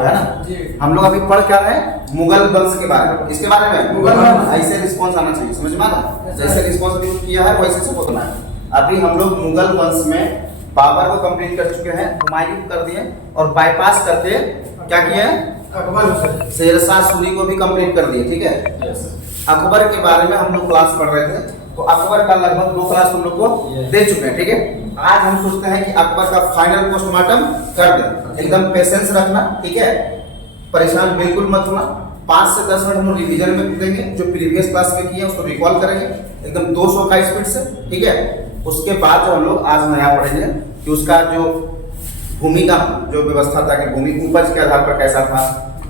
हुआ है ना। हम लोग अभी पढ़ क्या रहे हैं, मुगल वंश के बारे में। इसके बारे में मुगल वंश ऐसे रिस्पॉन्स आना चाहिए, समझ में आना, जैसे रिस्पॉन्स यूज किया है वैसे से बोलना है। अभी हम लोग मुगल वंश में बाबर को कंप्लीट कर चुके हैं, हुमायूं को कर दिए और बाईपास करके क्या किया है, अकबर शेरशाह सूरी को भी कंप्लीट कर दिए। ठीक है, अकबर के बारे में हम लोग क्लास पढ़ रहे थे, तो अकबर का लगभग 2 क्लास हम लोग को दे चुके हैं। ठीक है, आज हम सोचते हैं कि अकबर का फाइनल पोस्टमार्टम कर दें। एकदम पेशेंस रखना, ठीक है, परेशान बिल्कुल मत होना। 5 से 10 मिनट हम लोग रिवीजन में देंगे, जो प्रीवियस क्लास में किए उसको रिकॉल करेंगे एकदम 200 का स्पीड से। ठीक है, उसके बाद जो हम लोग आज नया पढ़ेंगे कि उसका जो भूमि का जो व्यवस्था था, कि भूमि उपज के आधार पर कैसा था,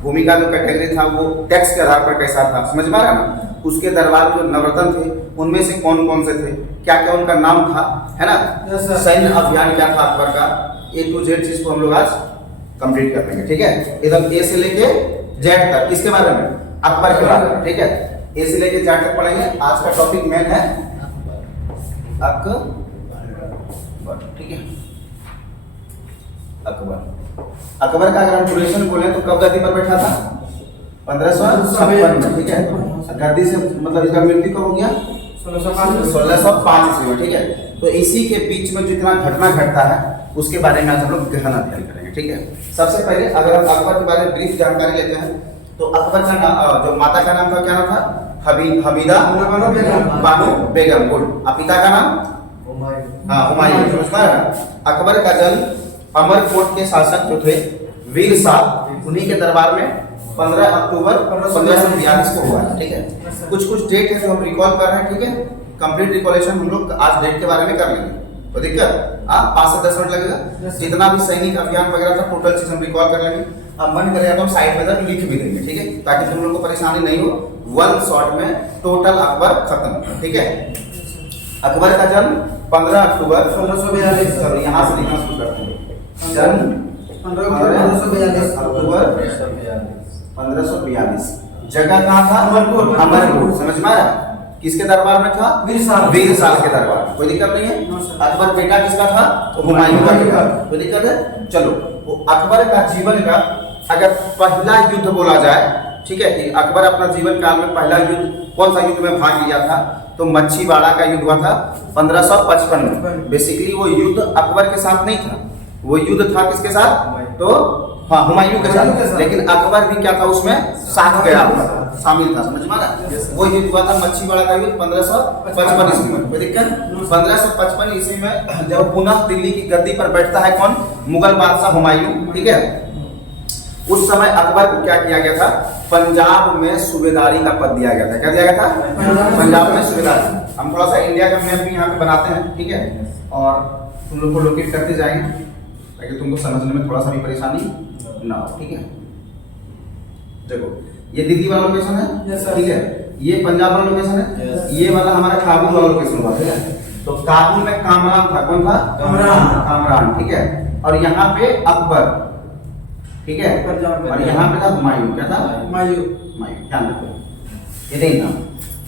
भूमि का जो कैटेगरी था वो टैक्स के आधार पर कैसा था, समझ में आ रहा है ना। उसके दरबार जो नवरत्न थे उनमें से कौन कौन से थे, क्या क्या उनका नाम था, है ना। सैन्य अभियान क्या था अकबर का, A to Z चीज को हम लोग आज कंप्लीट कर लेंगे। ठीक है, एकदम A से लेके Z तक, किसके बारे में, अकबर के बारे में। ठीक है, A से लेके Z तक पढ़ेंगे। आज का टॉपिक मेन है अकबर। ठीक है, अकबर का अगर हम ड्यूरेशन बोले तो कब गद्दी पर बैठा था, 1556 में। ठीक है, गद्दी से मतलब इसका मृत्यु कब हो गया, 1605 ईस्वी में। ठीक है, तो इसी के बीच में जितना घटना घटता है उसके बारे में आज हम लोग गहन अध्ययन करेंगे। ठीक है, सबसे पहले अगर हम अकबर के बारे में ब्रीफ जानकारी लेते हैं तो अकबर का नाम, जो माता का नाम था क्या नाम था, हमीदा बानो बेगम। गुड। और पिता का नाम हुमायूं। अकबर का जन्म अमरकोट के शासक जो थे वीर शाह, उन्हीं के दरबार में 15 अक्टूबर 1542 को हुआ है। ठीक है, कुछ डेट है जो हम रिकॉल कर रहे हैं। ठीक है, कंप्लीट रिकॉलेशन हम लोग आज डेट के बारे में कर लेंगे, तो दिक्कत 5 से 10 मिनट लगेगा। जितना भी सैनिक अभियान वगैरह था टोटल चीज हम रिकॉल कर लेंगे। अब मन करेगा तो हम साइड में तक लिख भी देंगे, ठीक है, ताकि तुम लोग को परेशानी नहीं हो। वन शॉट में टोटल अकबर खत्म। ठीक है, अकबर का जन्म 15 अक्टूबर 1642, यहाँ से लिखना शुरू करते हैं। जन्म 15 अक्टूबर 1542। जगह कहाँ था, अमरकोट। समझ में आया, किसके दरबार में था, वीर शाह के दरबार में। कोई दिक्कत नहीं है। अकबर बेटा किसका था, तो हुमायूं का बेटा। कोई दिक्कत है। चलो, वो अकबर का जीवन का अगर पहला युद्ध बोला जाए, ठीक है, कि अकबर अपना जीवन काल में पहला युद्ध कौन सा युद्ध में भाग लिया था, तो मच्छीवाड़ा का युद्ध हुआ था 1555 में। बेसिकली वो युद्ध अकबर के साथ नहीं था, वो युद्ध था किसके साथ, तो हाँ, हुमायूं के साथ। लेकिन अकबर भी क्या था उसमें साथ गया हुआ, शामिल था। समझ में आ रहा। वो युद्ध हुआ था मच्छीवाड़ा का युद्ध 1555 ईस्वी में। कोई दिक्कत। 1555 ईस्वी में जब पुनः दिल्ली की गद्दी पर बैठता है कौन, मुगल बादशाह हुमायूं। ठीक है, उस समय अकबर को क्या किया गया था, पंजाब में सूबेदारी का पद दिया गया था। क्या दिया गया था, पंजाब में सूबेदारी। हम थोड़ा सा इंडिया का मैप भी यहाँ पे बनाते हैं, ठीक है, और तुम लोग को लोकेट करते जाएंगे ताकि तुमको समझने में थोड़ा सा भी परेशानी ना हो। ठीक है, देखो ये दिल्ली वाला लोकेशन है, ठीक है, ये पंजाब वाला लोकेशन है, ये वाला हमारा काबुल वाला लोकेशन हुआ। ठीक है, तो काबुल में कामरान था। कौन था, कामरान। ठीक है, और यहाँ पे अकबर, ठीक है, और यहाँ पे था हुमायूं। क्या था, हुमायूं। ध्यान रखो, ये नहीं था।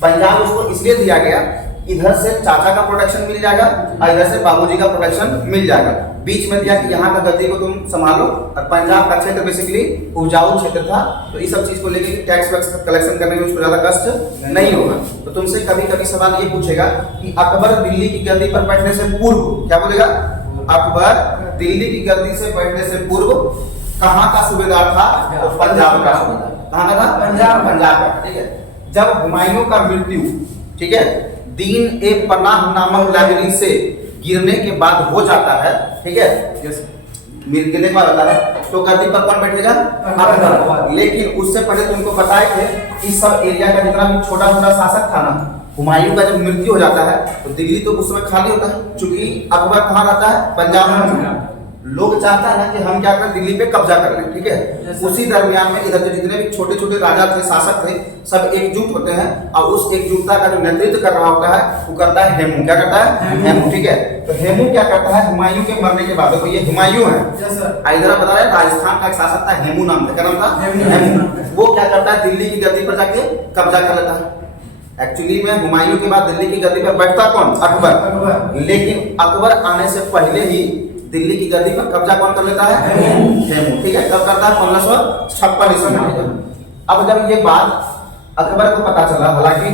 पंजाब उसको इसलिए दिया गया, इधर से चाचा का प्रोटेक्शन मिल जाएगा और इधर से बाबूजी का प्रोटेक्शन मिल जाएगा। बीच में दिया कि यहाँ का गद्दी को तुम संभालो, और पंजाब का क्षेत्र बेसिकली उपजाऊ क्षेत्र था, तो इस सब चीज को लेके टैक्स वैक्स कलेक्शन करने में उसको ज्यादा कष्ट नहीं होगा। तो तुमसे कभी कभी सवाल ये पूछेगा कि अकबर दिल्ली की गद्दी पर बैठने से पूर्व, क्या बोलेगा, अकबर दिल्ली की गद्दी से बैठने से पूर्व कहाँ का सूबेदार था, तो पंजाब का सूबेदार। कहाँ का था, पंजाब का। ठीक है, जब हुमायूं का मृत्यु, ठीक है, दीन ए पनाह नामक लाइब्रेरी से गिरने के बाद हो जाता है, ठीक है, गिरने के बाद होता है, तो गद्दी पर कौन बैठेगा, अकबर। लेकिन उससे पहले तुमको बताए थे इस सब एरिया का जितना भी छोटा छोटा शासक था ना, हुमायूं का जब मृत्यु हो जाता है तो दिल्ली तो उस समय खाली होता है, क्योंकि अकबर कहाँ रहता है, पंजाब में। लोग चाहता है ना कि हम क्या करें, दिल्ली पे कब्जा कर लें। ठीक है, उसी दरमियान में इधर के जितने भी छोटे छोटे राजा थे, शासक थे, सब एकजुट होते हैं, और उस एकजुटता का जो नेतृत्व कर रहा होता है वो करता है हेमू। क्या करता है, हेमू। ठीक है, तो हेमू क्या करता है, हुमायूं के मरने के बाद, देखो ये हुमायूं है, इधर बता रहे राजस्थान का एक शासक था, हेमू नाम था। क्या नाम था, हेमू। वो क्या करता है, दिल्ली की गद्दी पर जाके कब्जा कर लेता है। एक्चुअली में हुमायूं के बाद दिल्ली की गद्दी पर बैठता कौन, अकबर। लेकिन अकबर आने से पहले ही दिल्ली की गद्दी पर कब्जा कौन कर लेता है? हेमू। ठीक है, कब करता है? 1556 ईस्वी में। अब जब ये बात अकबर को पता चला, हालांकि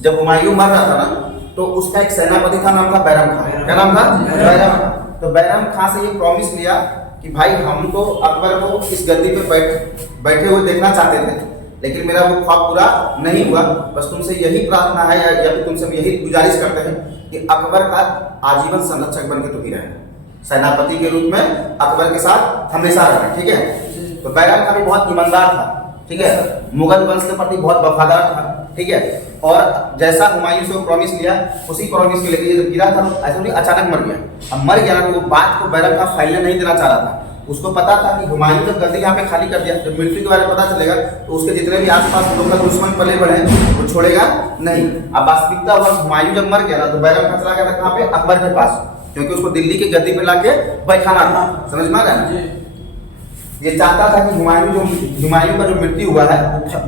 जब हुमायूं मर रहा था ना तो उसका एक सेनापति था, नाम था बैरम खां। क्या नाम था? बैरम खां। तो बैरम खां से ये प्रॉमिस लिया कि भाई हम तो अकबर को इस गद्दी पे बैठे हुए देखना चाहते थे, लेकिन मेरा वो ख्वाब पूरा नहीं हुआ। बस तुमसे यही प्रार्थना है या फिर तुमसे यही गुजारिश करते हैं कि अकबर का आजीवन संरक्षक बन के तुम ही रहे, सेनापति के रूप में अकबर के साथ हमेशा रहे। ठीक है, तो बैरम खां भी बहुत ईमानदार था। ठीक है, मुगल वंश के प्रति बहुत वफादार था। ठीक है, और जैसा हुमायूं से प्रॉमिस लिया उसी प्रॉमिस के लेके जब गिरा था ऐसा नहीं अचानक मर गया। अब मर गया ना तो वो बात को बैरम खां फैलने नहीं देना चाह रहा था। उसको पता था कि हुमायूं जब गद्दी यहाँ पे खाली कर दिया, जब मिलिट्री के बारे में पता चलेगा तो उसके जितने भी आसपास लोग दुश्मन पले बढ़े वो छोड़ेगा नहीं। अब वास्तविकता हुआ हुमायूं जब मर गया ना तो बैरम खां चला गया था कहाँ पे? अकबर के पास, क्योंकि उसको दिल्ली की गद्दी पे लाके बैठाना था। समझ में आ रहा है? ये चाहता था कि हुमायूं का जो मृत्यु हुआ है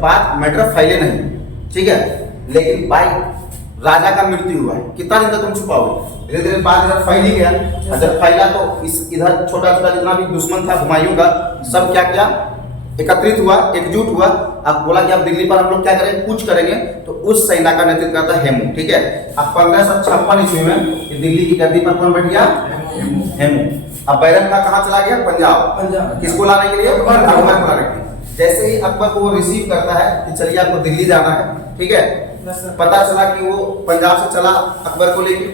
बात मैटर फैले नहीं। ठीक है, लेकिन भाई राजा का मृत्यु हुआ है, कितना दिन तक तुम छुपाओगे? धीरे धीरे बात इधर फैल ही गया, और जब फैला तो इस इधर छोटा छोटा जितना भी दुश्मन था हुमायूं का सब क्या किया? एकत्रित हुआ, एकजुट हुआ। अब बोला कि अब दिल्ली पर हम लोग क्या करेंगे? कूच करेंगे। तो उस सेना का नेतृत्व करता हेमू। ठीक है, अब 1556 ईस्वी में दिल्ली की गद्दी पर कौन बैठ गया? हेमू। अब बैरम खां कहाँ चला गया? पंजाब। किसको लाने के लिए? अकबर को लाने के लिए। जैसे ही अकबर को वो रिसीव करता है कि चलिए आपको दिल्ली जाना है, ठीक है, पता चला कि वो पंजाब से चला अकबर को लेके।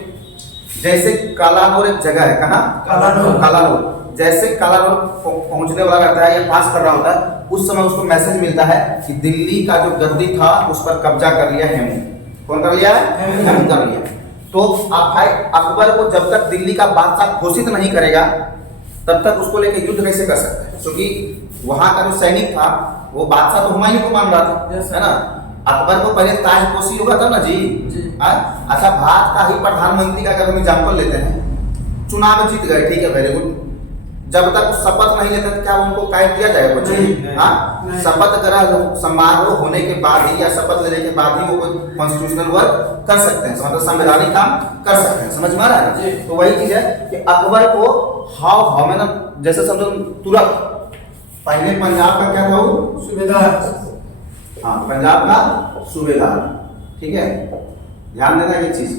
जैसे कालानौर एक जगह है, कहाँ? कालानौर। जैसे कालानौर पहुंचने वाला रहता है या पास कर रहा होता है, उस समय उसको मैसेज मिलता है कि दिल्ली का जो गद्दी था उस पर कब्जा कर लिया हेमू। कौन कर लिया है? हेमू कर लिया। तो अब भाई अकबर को जब तक दिल्ली का बादशाह घोषित नहीं करेगा तब तक उसको लेके युद्ध कैसे कर सकते हैं? क्योंकि वहां का जो सैनिक था वो बादशाह तो हुमायूं को मान रहा था, है ना। अकबर को पहले ताजपोशी होगा था ना जी। अच्छा, भारत का ही प्रधानमंत्री का अगर हम एग्जाम्पल लेते हैं, चुनाव जीत गए, ठीक है, वेरी गुड। जब तक शपथ नहीं लेते क्या उनको कैद किया जाएगा? कुछ? हाँ, शपथ ग्रहण समारोह होने के बाद ही या शपथ लेने के बाद ही वो कोई कॉन्स्टिट्यूशनल वर्क कर सकते हैं, मतलब संवैधानिक काम कर सकते हैं। समझ में आ रहा है? तो वही चीज है कि अकबर को हाव में ना, जैसे समझो तुरंत पहले पंजाब का क्या था? वो सूबेदार। हाँ, पंजाब का सूबेदार। ठीक है, ध्यान देना ये चीज।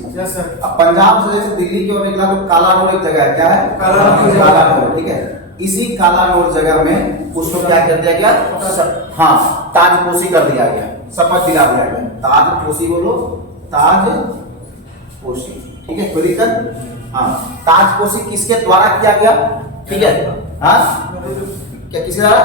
अब पंजाब से जैसे दिल्ली की ओर निकला तो कालानौर एक जगह है, क्या है? कालानौर। ठीक है, इसी कालानौर जगह में उसको क्या कर दिया गया? हाँ, ताजपोशी कर दिया गया, शपथ दिला दिया गया। ताजपोशी बोलो, ताजपोशी। ठीक है, कोई दिक्कत? हाँ, ताजपोशी किसके द्वारा किया गया? ठीक है, हाँ, क्या किसके द्वारा?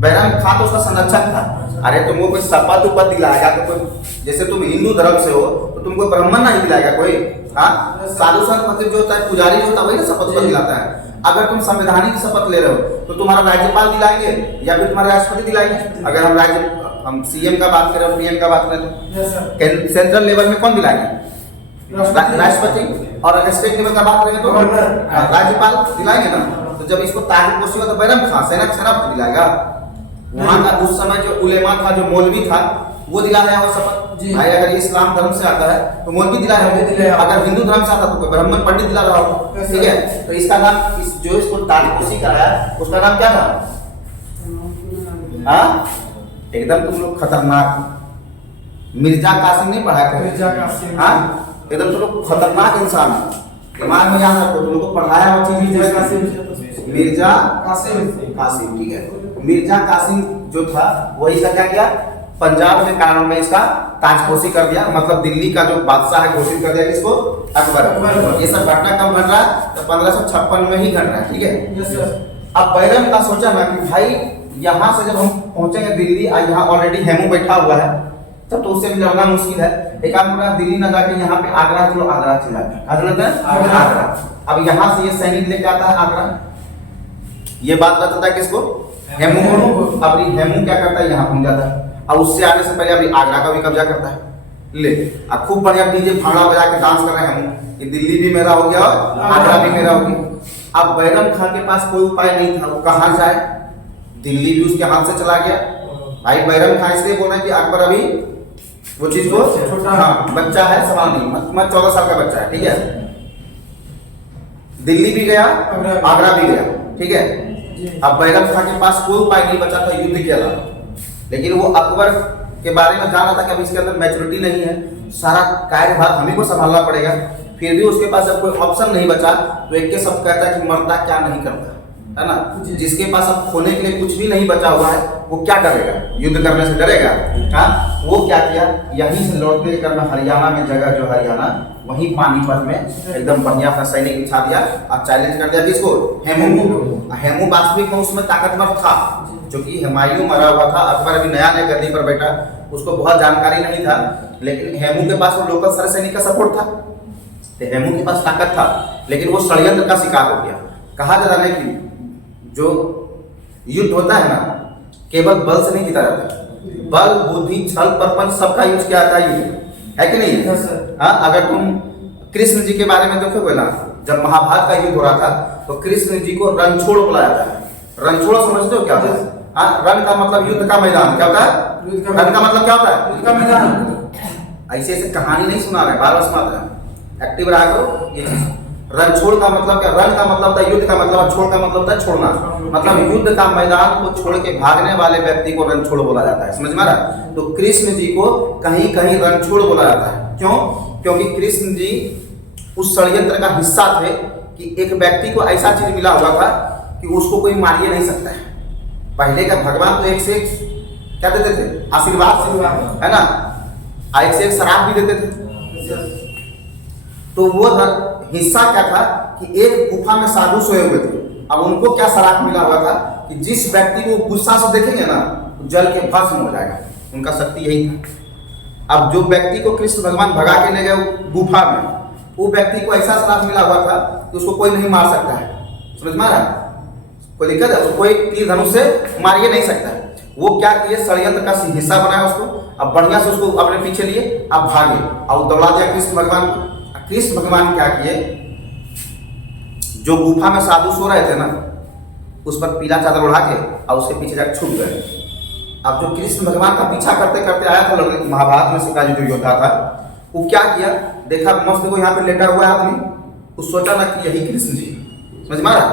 बैरम खां तो उसका संरक्षक था। अरे तुमको कोई शपथ उपत दिलाएगा तो कोई, जैसे तुम हिंदू धर्म से हो तो तुमको ब्राह्मण नहीं दिलाएगा कोई। हाँ, साधु संत फकीर जो होता है, पुजारी जो होता है, वही ना शपथ उपत दिलाता है। अगर तुम संवैधानिक शपथ ले रहे हो तो तुम्हारा राज्यपाल दिलाएंगे या फिर तुम्हारे राष्ट्रपति दिलाएंगे। अगर हम सीएम का बात करें, पीएम का बात करें तो सेंट्रल लेवल में कौन दिलाएंगे? राष्ट्रपति। और स्टेट लेवल का बात करेंगे तो राज्यपाल दिलाएंगे ना। तो जब इसको ताजपोशी होगा तो बैरम खां सेनापति दिलाएगा। वहां का उस समय जो उलेमा था, जो मौलवी था, वो दिलाया है शपथ। भाई अगर इस्लाम धर्म से आता है तो मौलवी दिलाया है, अगर हिंदू धर्म से आता तो कोई ब्राह्मण पंडित दिला रहा होगा। ठीक है, तो इसका नाम जो इसको ताजपोशी कराया उसका नाम क्या था? हाँ, एकदम तुम लोग खतरनाक मिर्जा कासिम नहीं पढ़ा कर? मिर्जा कासिम। हाँ, एकदम तुम लोग खतरनाक इंसान है, दिमाग में याद रखो। तुम लोग को पढ़ाया हुआ चीज मिर्जा कासिम। ठीक है, मिर्जा कासिम जो था वही इसका क्या किया? पंजाब के कारणों में इसका ताजपोशी कर दिया, मतलब दिल्ली का जो बादशाह है घोषित कर दिया किसको? अकबर। ये सब घटना कब घट रहा है? तो 1556 में ही घट रहा है। ठीक है, अब बैरम का सोचा ना कि भाई यहाँ से जब हम पहुंचेंगे दिल्ली, यहाँ ऑलरेडी हेमू बैठा हुआ है, तब तो उससे भी लड़ना मुश्किल है। एक आध दिल्ली न जाके यहाँ पे आगरा, चलो आगरा चला जाए, आगरा। अब यहाँ से ये सैनिक लेके आता है आगरा, ये बात बताता है किसको? हेमू को। अब हेमू क्या करता है? यहाँ पहुंच जाता है। अब उससे आने से पहले अभी आगरा का भी कब्जा करता है। ले, अब खूब बढ़िया डीजे भांगड़ा बजा के डांस कर रहे हैं हेमू कि दिल्ली भी मेरा हो गया और आगरा भी मेरा हो गया। अब बैरम खां के पास कोई उपाय नहीं था, वो कहाँ जाए? दिल्ली भी उसके हाथ से चला गया। भाई बैरम खां इसलिए बोल रहे हैं कि अकबर अभी वो चीज को, हाँ, बच्चा है, सवाल नहीं, मत 14 साल का बच्चा है। ठीक है, दिल्ली भी गया, आगरा भी गया, ठीक है। अब बैरम खां के पास कोई उपाय नहीं बचा था युद्ध के अलावा, लेकिन वो अकबर के बारे में जान रहा था कि अब इसके अंदर मैच्योरिटी नहीं है, सारा कार्यभार हमें को संभालना पड़ेगा। फिर भी उसके पास अब कोई ऑप्शन नहीं बचा तो एक के शब्द कहता है कि मरता क्या नहीं करता, है ना। जिसके पास अब खोने के लिए कुछ भी नहीं बचा हुआ है वो क्या करेगा, युद्ध करने से डरेगा। हाँ, वो क्या किया, यहीं से लौटते कर हरियाणा में जगह जो हरियाणा वहीं पानीपत में एकदम बढ़िया अपना सैनिक बिछा दिया और चैलेंज कर दिया किसको, हेमू को। हेमू वास्तविक में उसमें ताकतवर था, क्योंकि हुमायूं मरा हुआ था, अकबर अभी नया नया गद्दी पर बैठा, उसको बहुत जानकारी नहीं था, लेकिन हेमू के पास वो लोकल सर सैनिक का सपोर्ट था, तो हेमू के पास ताकत था, लेकिन वो षड्यंत्र का शिकार हो गया। कहा जाता है कि जो युद्ध होता है ना केवल बल से नहीं जीता जाता, बल बुद्धि छल प्रपंच सबका यूज किया जाता है कि नहीं। हाँ, अगर तुम कृष्ण जी के बारे में देखोगे ना, जब महाभारत का युद्ध हो रहा था तो कृष्ण जी को रणछोड़ बोला जाता है। रणछोड़ समझते हो क्या होता है? हाँ, रण का मतलब युद्ध का मैदान, क्या होता है रण का मतलब, क्या होता है युद्ध का मैदान। ऐसे ऐसे कहानी नहीं सुना रहे, बार बार सुना रहे, एक्टिव रहा करो ये चीज। रणछोड़ का मतलब क्या, रण का मतलब होता है युद्ध का मतलब, छोड़ का मतलब होता है छोड़ना, मतलब युद्ध का मैदान को छोड़ के भागने वाले व्यक्ति को रणछोड़ बोला जाता है, समझ में आ रहा है। तो कृष्ण जी को कहीं कहीं रणछोड़ बोला जाता है, क्यों, क्योंकि कृष्ण जी उस षड्यंत्र का हिस्सा थे कि एक व्यक्ति को ऐसा चीज मिला हुआ था कि उसको कोई मारिए नहीं सकता है। पहले का भगवान तो एक से एक क्या देते थे, आशीर्वाद, है ना, एक से एक शराब भी देते थे। तो वो हिस्सा क्या था कि एक गुफा में साधु सोए हुए थे, अब उनको क्या शराब मिला हुआ था कि जिस व्यक्ति को गुस्सा से देखेंगे ना जल के भस्म हो जाएगा, उनका शक्ति यही था। अब जो व्यक्ति को कृष्ण भगवान भगा के ले गए गुफा में, वो व्यक्ति को ऐसा शराब मिला हुआ था कि उसको कोई नहीं मार सकता है, समझ में आ रहा है, कोई दिक्कत है, कोई तीर धनुष से मारिए नहीं सकता है। वो क्या किए, षड्यंत्र का हिस्सा बनाया उसको, अब बढ़िया से उसको अपने पीछे लिए, अब भागे और दौड़ा दिया कृष्ण भगवान को। कृष्ण भगवान क्या किए, जो गुफा में साधु सो रहे थे ना उस पर पीला चादर उड़ा के और उसके पीछे जाकर छुप गए। अब जो कृष्ण भगवान का पीछा करते करते आया था लड़के, महाभारत में से का जो योद्धा था, वो क्या किया, देखा मस्त को यहाँ पे लेटा हुआ है आदमी, वो सोचा ना कि यही कृष्ण जी, समझ में आ रहा,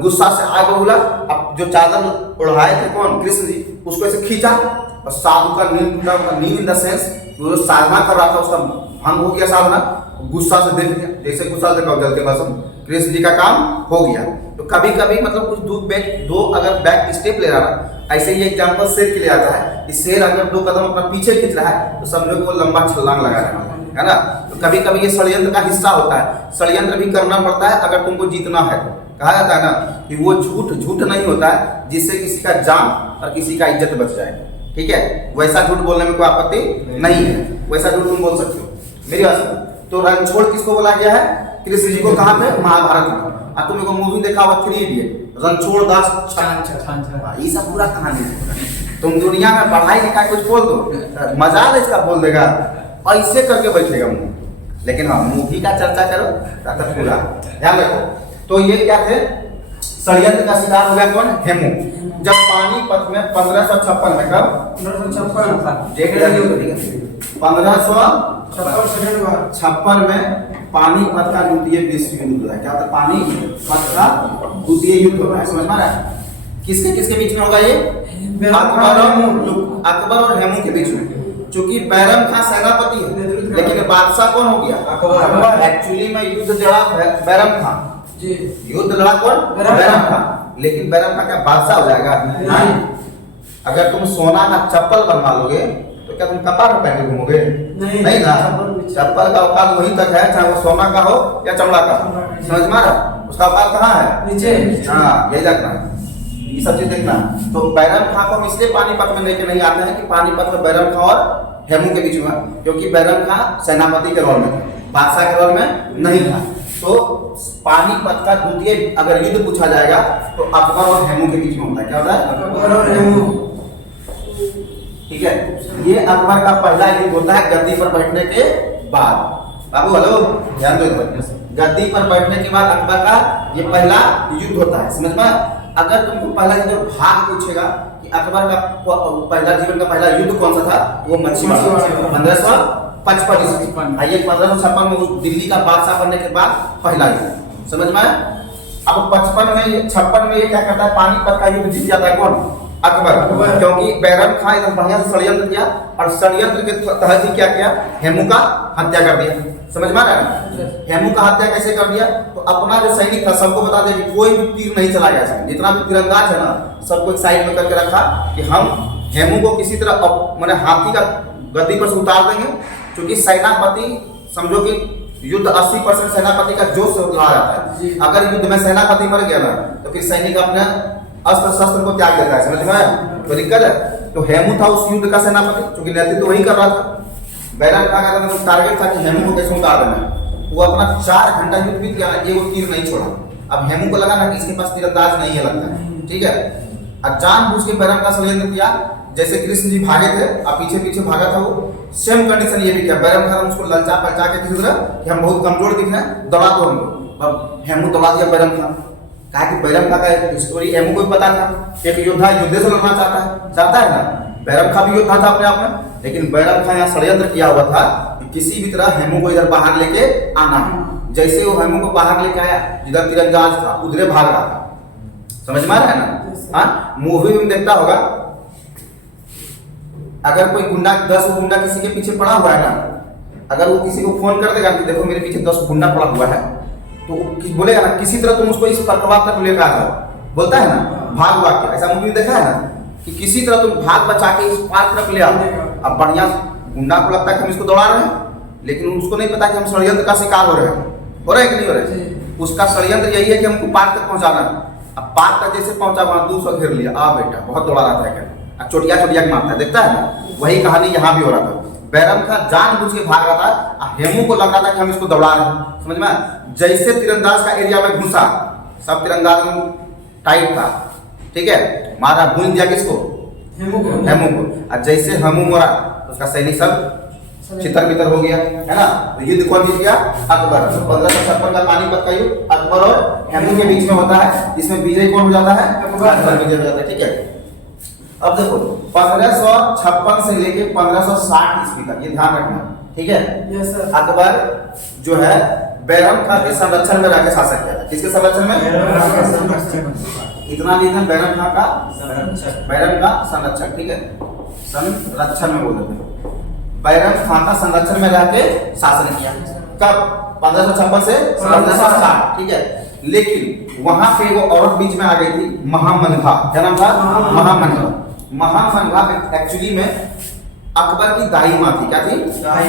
गुस्सा से आग बोला। अब जो चादर उड़ाए थे कौन, कृष्ण जी, उसको ऐसे खींचा और साधु का नींद टूटा, नींद इन द सेंस जो साधना कर रहा था उसका भंग हो गया साधना, गुस्सा से देख लिया, जैसे गुस्सा देखा जलते भस्म, कृष्ण जी का काम हो गया। तो कभी कभी मतलब कुछ दो अगर बैक स्टेप ले रहा है, ऐसे ही एग्जांपल शेर के लिए आता है कि शेर अगर 2 कदम अपना पीछे खींच रहा है तो समझो कि वो लंबा छलांग लगा रहा है ना। तो कभी कभी ये षड्यंत्र का हिस्सा होता है, षड्यंत्र भी करना पड़ता है अगर तुमको जीतना है। कहा जाता है ना कि वो झूठ नहीं होता है जिससे किसी का जान और किसी का इज्जत बच जाए, ठीक है, वैसा झूठ बोलने में कोई आपत्ति नहीं है, वैसा झूठ तुम बोल सकते हो, मेरी बात। तो रणछोड़ किसको बोला गया है, कृष्ण जी को। कहाँ पे, महाभारत में। अब तुम एक मूवी देखा होगा 3 इडियट, रणछोड़ दास छान, ये सब पूरा कहानी है। तुम दुनिया में पढ़ाई लिखा कुछ बोल दो, मजाल इसका बोल देगा, ऐसे करके बैठेगा मुंह, लेकिन हाँ मूवी का चर्चा करो तो पूरा ध्यान रखो। तो ये क्या थे, षड्यंत्र का शिकार हो गया कौन, हेमू। जब पानीपत में 1556 में, कब 1556 में पानीपत का द्वितीय विश्व युद्ध हुआ है। क्या होता है, पानीपत का द्वितीय युद्ध हो रहा है, समझ में आ रहा है। किसके किसके बीच में होगा ये, अकबर और हेमू के बीच में। चूंकि बैरम खां सेनापति है लेकिन बादशाह कौन हो गया, अकबर। एक्चुअली में युद्ध लड़ा बैरम खां, युद्ध लड़ा कौन, बैरम खां, लेकिन बैरम खां क्या बादशाह हो जाएगा, नहीं। अगर तुम सोना का चप्पल बनवा लोगे तो क्या तुम कपार में पहन के घूमोगे, नहीं ना। चप्पल का औकात वहीं तक है, चाहे वो सोना का हो या चमड़ा का, समझ में आ रहा, उसका औकात कहाँ है, नीचे। हाँ, यही रखना है, ये सब चीज देखना। तो बैरम खां को हम इसलिए पानीपत में लेके नहीं आते हैं कि पानीपत में बैरम खां और हेमू के बीच में, क्योंकि बैरम खां सेनापति के रोल में था, बादशाह के रोल में नहीं था। तो पानीपत का द्वितीय अगर युद्ध पूछा जाएगा तो अकबर और हेमू के बीच में होता है। क्या होता है, अकबर और हेमू, ठीक है। ये अकबर का पहला युद्ध होता है गद्दी पर बैठने के बाद। बाबू हेलो, ध्यान दो इधर, गद्दी पर बैठने के बाद अकबर का ये पहला युद्ध होता है, समझ में। अगर तुमको पहला युद्ध भाग पूछेगा कि अकबर का पहला जीवन का पहला युद्ध कौन सा था, तो वो मच्छीमार 1555 ईस्वी। आइए 1556 में उस दिल्ली का बादशाह बनने के बाद पहला युद्ध, समझ में आया? अब 55 में 56 में ये क्या करता है, पानीपत का युद्ध जीत जाता है कौन? अकबर। क्योंकि बैरम खां इधर बढ़िया से षड्यंत्र किया और षड्यंत्र के तहत ही क्या किया, हेमू का हत्या कर दिया। समझ में आ रहा है? हेमू का हत्या कैसे कर दिया? तो अपना जो सैनिक था सबको बता दिया कि कोई भी तीर नहीं चलाएगा इसमें, जितना भी तीरंदाज है ना सबको एक साइड में करके रखा कि हम हेमू को किसी तरह मैंने हाथी का गद्दी पर से उतार देंगे, क्योंकि सेनापति समझो कि युद्ध 80% सेनापति का जोश से लड़ा जाता है। अगर युद्ध में सेनापति मर गया ना तो फिर सैनिक अपने अस्त्र शस्त्र को त्याग देता है। समझ में आया? तो दिक्कत है। तो हेमू था उस युद्ध का सेनापति, क्योंकि नेतृत्व वही कर रहा था। बैरम खां का टारगेट था कि हेमू को कैसे उतार देना। वो अपना 4 घंटा युद्ध बीत गया, ये वो तीर नहीं छोड़ा। अब हेमू को लगा ना कि इसके पास तीरंदाज नहीं है लगता है, ठीक है। अब जानबूझ के बैरम का षड्यंत्र किया, जैसे कृष्ण जी भागे थे अब पीछे पीछे भागा था वो, सेम कंडीशन ये भी किया। बैरम खान उसको ललचा पलचा के किसी तरह कि हम बहुत कमजोर दिख रहे हैं, दौड़ा दो हमको। अब हेमू दौड़ा दिया बैरम खान। कहा कि बैरम खान का स्टोरी हेमू को भी पता था, एक योद्धा युद्ध से लड़ना चाहता है ना। बैरम खान भी योद्धा था अपने आप में, लेकिन बैरम खान यहाँ षड्यंत्र किया हुआ था कि किसी भी तरह हेमू को इधर बाहर लेके आना है। जैसे वो हेमू को बाहर लेके आया, जिधर तीरंदाज था उधरे भाग रहा था। समझ में आ रहा है ना? हाँ, मूवी में देखता होगा, अगर कोई गुंडा 10 गुंडा किसी के पीछे पड़ा हुआ है ना, अगर वो किसी को फोन कर देगा कि देखो मेरे पीछे 10 गुंडा पड़ा हुआ है, तो बोलेगा ना किसी तरह तुम उसको इस परकवा तक लेकर आ जाओ, बोलता है ना, भाग वाक्य। ऐसा मूवी देखा है ना कि किसी तरह तुम भाग बचा के इस पार तक ले आओ। अब बढ़िया गुंडा को लगता है कि हम इसको दौड़ा रहे हैं, लेकिन उसको नहीं पता कि हम षड्यंत्र का शिकार हो रहे हैं कि नहीं हो रहे। उसका षड्यंत्र यही है कि हमको पार तक पहुंचाना है। अब पार तक जैसे पहुंचा वहां 200 घेर लिया, आ बेटा बहुत दौड़ा रहा था, चोटिया चोटिया के मारता है, देखता है ना। वही कहानी यहाँ भी हो रहा था। बैरम खान जानबूझ के भाग रहा था, हेमू को लग रहा था कि हम इसको दौड़ा रहे हैं। समझ में? जैसे तीरंदाज का एरिया में घुसा, सब तीरंदाज टाइट था, ठीक है, मारा भून दिया किसको? हेमू को। और जैसे हेमू मरा तो उसका सैनिक सब छितर बितर हो गया, है ना। तो युद्ध कौन जीत गया? अकबर। 1556 का पानीपत का युद्ध अकबर और हेमू के बीच में होता है। इसमें विजय कौन हो जाता है? अकबर विजय हो जाता है, ठीक है। अब देखो 1556 से लेके 1560 ईस्वी तक, ये ध्यान रखना, ठीक है। Yes sir. अकबर जो है बैरम खान के संरक्षण में रहकर शासन किया था। किसके संरक्षण में? इतना लिखना, बैरम खान का बैरम का संरक्षण, ठीक है, संरक्षण में बोल देते हैं। बैरम खान का संरक्षण में रहकर शासन किया। कब? 1556 से 1560, ठीक है। लेकिन वहां पे वो औरत बीच में आ गई थी, महामनघा। क्या नाम था? महामनघा। महामनघा एक्चुअली में अकबर की दाई माँ थी। क्या थी? दाई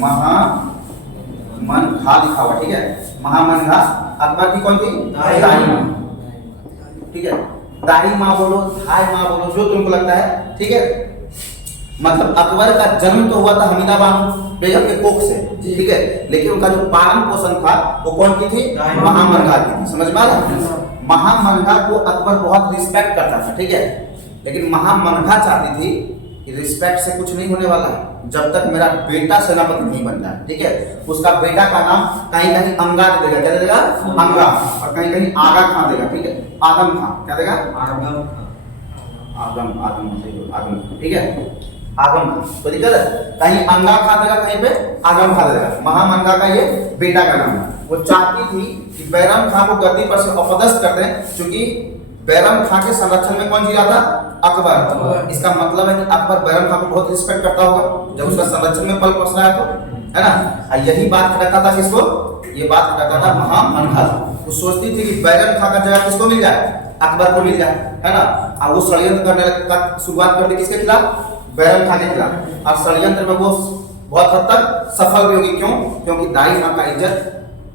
माँ। महामनघा लिखा हुआ, ठीक है। महामनघा अकबर की कौन थी? दाई माँ, ठीक है। दाई माँ बोलो, धाई माँ बोलो, जो तुमको लगता है, ठीक है। मतलब अकबर का जन्म तो हुआ था हमीदाबाद बेगम के कोख से, ठीक है, लेकिन उनका जो पालन पोषण था वो कौन की थी? महामनघा की थी। समझ में आ रहा? महामनघा को अकबर बहुत रिस्पेक्ट करता था, ठीक है, लेकिन महामनघा चाहती थी कि रिस्पेक्ट से कुछ नहीं होने वाला है जब तक मेरा बेटा सेनापति नहीं बनता है, ठीक है। उसका बेटा का नाम कहीं कहीं अंगा देगा। क्या देगा? अंगा। और कहीं कहीं आगा खां देगा, ठीक है, आगम खां। क्या देगा? आगम, ठीक है, आगम। तो दिक्कत है, कहीं अंगा खा देगा, कहीं पे आगम खा देगा। महामनघा का ये बेटा का नाम है। वो चाहती थी कि बैरम खान को गद्दी पर से अपदस्थ कर दें, क्योंकि बैरम खान के संरक्षण में कौन जी रहा था? अकबर। इसका मतलब है कि अकबर बैरम खान को बहुत रिस्पेक्ट करता होगा जब उसका संरक्षण में पल पस रहा है, तो है ना। यही बात खटकता था किसको? ये बात खटकता था महामनघा। वो सोचती थी कि बैरम खान का जगह किसको मिल जाए? अकबर को मिल जाए, है ना। और वो षड्यंत्र करने का शुरुआत कर दी किसके खिलाफ? बैरम खान के खिलाफ। और षड्यंत्र में वो बहुत हद तक सफल भी होगी। क्यों? क्योंकि दाई माँ का इज्जत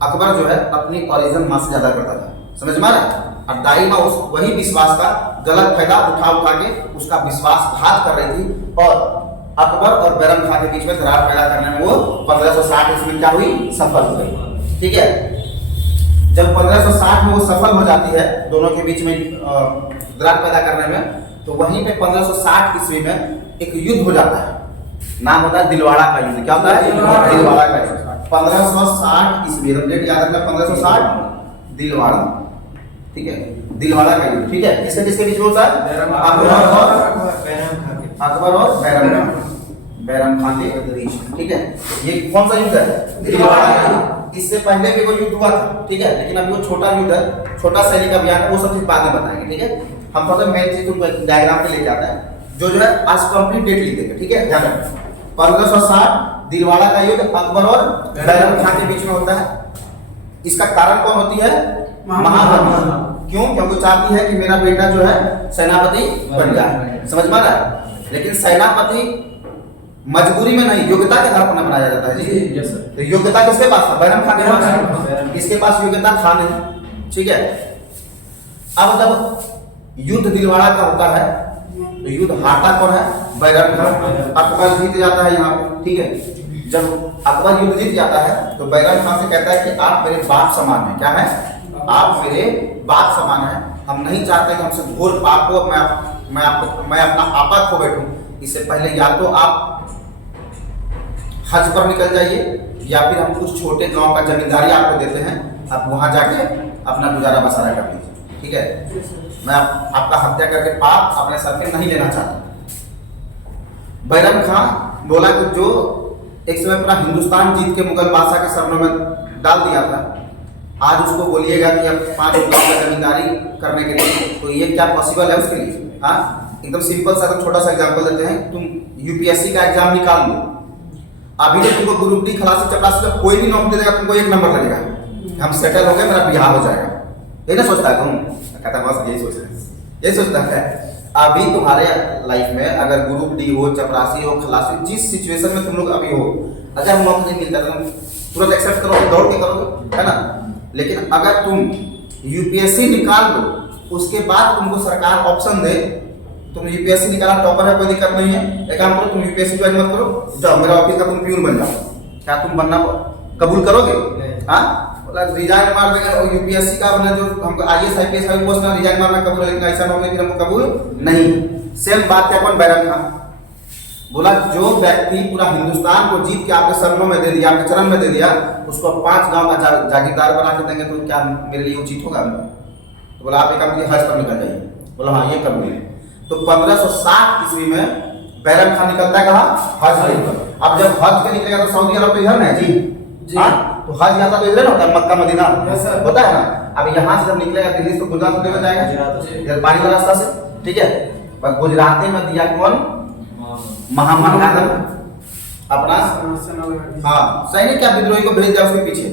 अकबर जो है अपनी ओरिजिनल माँ से ज्यादा करता था। समझ में आ रहा है? और दाई माँ उस वही विश्वास का गलत फायदा उठा के उसका विश्वासघात कर रही थी, और अकबर और बैरम खान के बीच में दरार पैदा करने में वो 1560 ईस्वी में क्या हुई? सफल हो गई, ठीक है। जब 1560 में वो सफल हो जाती है दोनों के बीच में दरार पैदा करने में, तो वहीं पे 1560 ईस्वी में एक युद्ध हो जाता है, नाम होता है दिलवाड़ा का युद्ध। क्या होता है? दिलवाड़ा का युद्ध। 1560 ईस्वी, डेट याद रखना, 1560 दिलवाड़ा, ठीक है, दिलवाड़ा का युद्ध, ठीक है। किसके किसके बीच में होता है? अकबर और बैरम खान के बीच, ठीक है। ये कौन सा युद्ध है? दिलवाड़ा का युद्ध। इससे पहले भी वो युद्ध हुआ था, ठीक है, लेकिन अभी वो छोटा युद्ध है, छोटा सैनिक अभियान, वो सब चीज बाद में बताएंगे, ठीक है। हम थोड़ा सा मेन चीज तुमको डायग्राम पे लेके आते हैं, जो है आज कंप्लीट डेट लिख देंगे, ठीक है। ध्यान रखना 1560 दिलवाड़ा का युद्ध अकबर और बैरम खां के बीच में होता है। इसका कारण कौन होती है? महामंगा। क्यों? क्योंकि चाहती है कि मेरा बेटा जो है सेनापति बन जाए, समझ में आ रहा है। लेकिन सेनापति मजबूरी में नहीं, योग्यता के आधार पर बनाया जाता है जी। Yes sir. तो योग्यता किसके पास था? बैरम खान के पास। इसके पास योग्यता था नहीं, ठीक है। अब जब युद्ध दिलवाड़ा का होता है तो युद्ध हारता कौन है? बैरम खान। अकबर जीत जाता है यहाँ पे, ठीक है। जब अकबर युद्ध जीत जाता है तो बैरम खान से कहता है कि आप मेरे बाप समान हैं। क्या है? आप मेरे बाप समान हैं। हम नहीं चाहते कि हमसे घोर पाप हो, मैं अपना आपा खो बैठूं। इससे पहले या तो आप हज पर निकल जाइए या फिर हम कुछ छोटे गांव का जमींदारी आपको देते हैं, आप वहां जाके अपना गुजारा बसारा कर लीजिए, ठीक है। मैं आपका हत्या करके पाप अपने सर पे नहीं लेना चाहता। बैरम खां बोला कि जो एक समय पूरा हिंदुस्तान जीत के मुगल बादशाह के सरनों में डाल दिया था, आज उसको बोलिएगा कि अब 5 गांव का जमींदारी करने के लिए, तो ये क्या पॉसिबल है उसके लिए? हाँ, एकदम सिंपल सा छोटा सा एग्जांपल देते हैं। तुम यूपीएससी का एग्जाम निकाल लो, अभी तो तुमको ग्रुप डी खलासी चपरासी का कोई भी नौकरी देगा, तुमको 1 नंबर लगेगा, हम सेटल हो गए, मेरा बिहार हो जाएगा, यही ना सोचता है तुम? कहता बस यही सोच रहे हैं, यही सोचता है। अभी तुम्हारे लाइफ में अगर ग्रुप डी हो, चपरासी हो, खलासी, जिस सिचुएशन में तुम लोग अभी हो, अगर नौकरी मिलता है तो तुरंत एक्सेप्ट करोगे, दौड़ के करोगे, है ना। लेकिन अगर तुम यूपीएससी निकाल दो, उसके बाद तुमको सरकार ऑप्शन दे, तुम यूपीएससी निकाला, टॉपर है, कोई दिक्कत नहीं है, एक काम करो तुम यूपीएससी ज्वाइन मत करो, जाओ मेरा ऑफिस का तुम प्यून बन जाओ। क्या तुम बनना कबूल करोगे? हाँ, रिजाइन मार देंगे। और यूपीएससी का अपना जो हमको आईएएस आईपीएस का पोस्ट में रिजाइन मारना कबूल है, लेकिन ऐसा नौकरी फिर हमको कबूल नहीं। सेम बात है। कौन? बैरम खान बोला जो व्यक्ति पूरा हिंदुस्तान को जीत के आपके शरणों में दे दिया, आपके चरण में दे दिया, उसको 5 गांव का जागीरदार बना के देंगे, तो क्या मेरे लिए उचित होगा? तो बोला आप एक काम कीजिए, हज पर निकल जाइए। बोला हाँ, ये कबूल है। तो 1560 ईस्वी में बैरम खान निकलता है कहाँ? हज पर। अब जब हज पे निकलेगा तो सऊदी अरब तो इधर है जी, हाँ, तो हज यात्रा तो इधर होता है, मक्का मदीना होता है ना। अब यहाँ से जब निकलेगा दिल्ली से तो गुजरात होते हुए जाएगा, पानी वाला रास्ता से, ठीक है। पर गुजरात में दिया कौन? महामंगा अपना, हाँ, सैनिक क्या विद्रोही को भेज दिया उसके पीछे।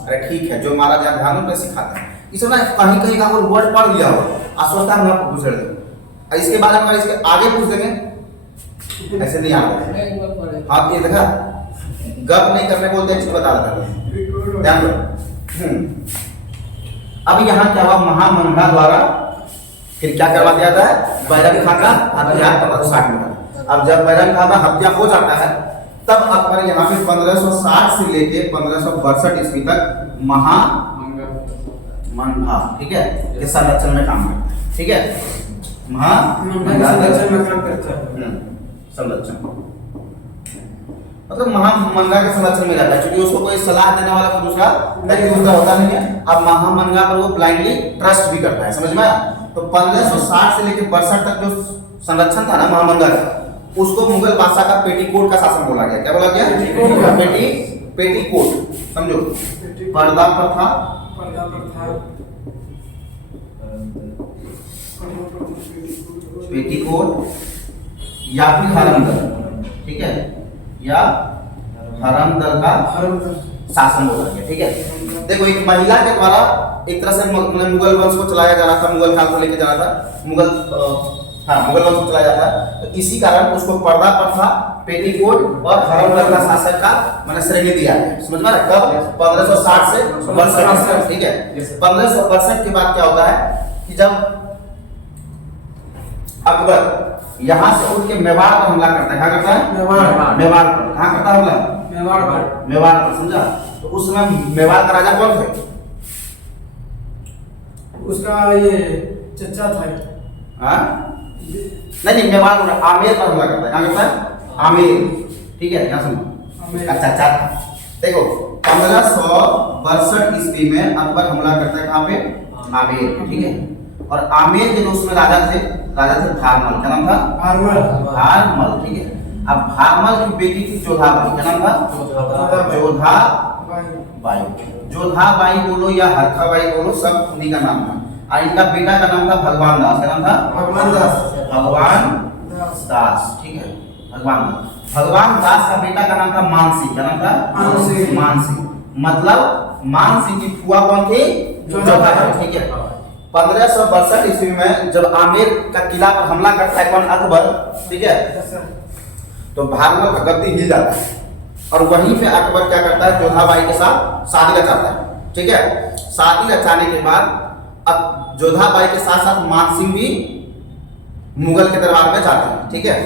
अरे ठीक है, जो मारा जाए ध्यान में सिखाता है। इसमें ना कहीं कहीं का वर्ड पढ़ लिया हो, अस्वस्थता में आपको दूसरे दे, इसके बारे में इसके आगे पूछ देंगे, ऐसे नहीं आता। हाँ, ये देखा, गप नहीं करने बोलते, चीज बता देता, ध्यान दो। अब यहाँ क्या हुआ? महामंगा द्वारा फिर क्या करवा दिया जाता है? बैरम खान का हत्या 1560 में। अब जब बैरम खान का हत्या हो जाता है, तब अकबर यहाँ पे 1560 से लेके 1562 ईस्वी तक महामंगा, ठीक है, ये संरक्षण में काम करता है, ठीक है। महामंगा संरक्षण मतलब महामंगा के संरक्षण में रहता है, क्योंकि उसको कोई सलाह देने वाला कोई दूसरा होता नहीं है। अब महामंगा पर वो ब्लाइंडली ट्रस्ट भी करता है, समझ में आया? तो 1560 से लेकर 62 तक जो संरक्षण था ना महामंगा का, उसको मुगल बादशाह का पेटीकोट का शासन बोला गया। क्या बोला गया? पेटीकोट, समझो, पर्दा प्रथा, पेटीकोट या फिर हरमदल, ठीक है, या हरमदल का शासन बोला गया, ठीक है। देखो, एक महिला के द्वारा एक तरह से मुगल वंश को चलाया जा रहा था, मुगल काल को लेके जा रहा था, मुगल वंश को चलाया जाता है। तो इसी कारण उसको पर्दा प्रथा, पेटीकोट और हरमदल का शासन का मैंने श्रेणी दिया है, समझ में? कब? 1560 से 62, ठीक है। 1562 के बाद क्या होता है कि जब अकबर यहाँ से उठ के मेवाड़ पर हमला करता है। क्या करता है? मेवाड़ पर। कहाँ करता है हमला? मेवाड़ पर, समझा? तो उस समय मेवाड़ का राजा कौन थे? उसका ये चचा था। हाँ, नहीं, मेवाड़ पर आमेर पर हमला करता है। क्या करता है? आमेर, ठीक है, यहाँ सुनो, उसका चचा था। देखो, 1562 ईस्वी में अकबर हमला करता है कहाँ पे? आमेर, ठीक है। और आमेर के जो उसमें राजा थे भारमल। क्या नाम था? भारमल, ठीक है। अब भारमल की बेटी थी जोधाबाई, क्या नाम था? जोधाबाई। जोधाबाई बोलो या हरखाबाई बोलो, सब उन्हीं का नाम था। और इनका बेटा का नाम था भगवान दास, क्या नाम था? भगवान दास, ठीक है, भगवान दास। भगवान दास का बेटा का नाम था मानसिंह, क्या नाम था? मानसिंह। मतलब मानसिंह की फुआ कौन थी? जोधाबाई, ठीक है। 1562 ईस्वी में जब आमेर का किला पर हमला करता है कौन? अकबर, ठीक है, तो भारमल का गद्दी हिल जाता है और वहीं पे अकबर क्या करता है? जोधाबाई के साथ शादी रचाता है, ठीक है। शादी रचाने के बाद अब जोधाबाई के साथ साथ मानसिंह भी मुगल के दरबार में जाते हैं, ठीक है।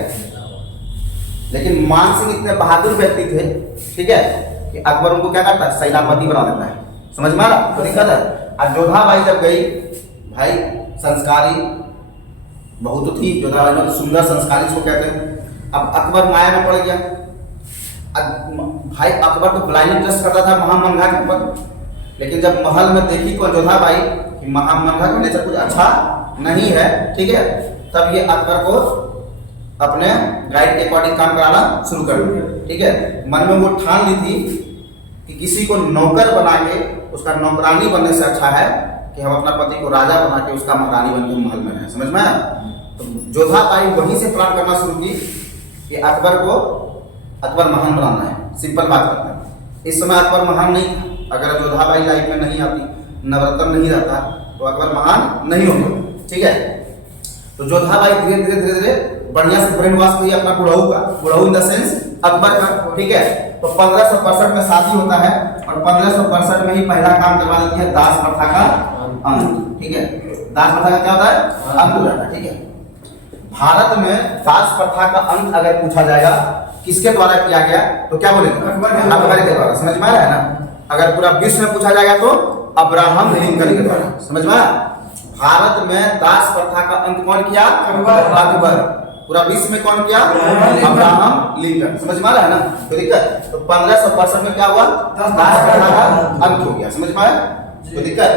लेकिन मानसिंह इतने बहादुर व्यक्ति थे, ठीक है, कि अकबर उनको क्या करता है? सेनापति बना देता है, समझ में आ रहा? तो दिक्कत है। और जोधाबाई जब गई, भाई संस्कारी बहुत तो थी जोधाबाई में, सुंदर संस्कारी इसको कहते हैं। अब अकबर माया में पड़ गया। भाई अकबर तो ब्लाइंड ट्रस्ट करता था महामंगा के ऊपर, लेकिन जब महल में देखी को जोधाबाई कि महामंगा का नेचर कुछ अच्छा नहीं है, ठीक है, तब ये अकबर को अपने गाइड के अकॉर्डिंग काम कराना शुरू कर दिया, ठीक है। मन में वो ठान ली थी कि किसी को नौकर बना के उसका नौकरानी बनने से अच्छा है कि हम अपना पति को राजा बना के उसका महारानी बन के महल में रहें, समझ में आया? तो जोधाबाई वहीं से प्लान करना शुरू की कि अकबर महान बनाना है, सिंपल बात करते हैं। इस समय अकबर महान नहीं था। अगर जोधाबाई लाइफ में नहीं आती, नवरत्न नहीं रहता, तो अकबर महान नहीं होता, ठीक है। तो जोधाबाई धीरे धीरे बढ़िया से ब्रेन वॉश की अपना बुढ़ऊ इन द सेंस अकबर का, ठीक है। तो 1562 में शादी होता है और 1562 में ही पहला काम करवा देती है दास प्रथा का अंत, ठीक है। दास प्रथा का क्या होता है? अंत हो जाता है, ठीक है। भारत में दास प्रथा का अंत अगर पूछा जाएगा किसके द्वारा किया गया तो क्या बोलेंगे? अकबर के द्वारा, समझ में आ रहा है ना? अगर पूरा विश्व में पूछा जाएगा तो अब्राहम लिंकन के द्वारा, समझ में आया? भारत में दास प्रथा का अंत कौन किया? अकबर। पूरा विश्व में कौन किया? अब्राहम लिंकन, समझ में आ रहा है ना? तो दिक्कत, तो 1562 में क्या हुआ? दास प्रथा का अंत हो गया, समझ में आया? तो दिक्कत।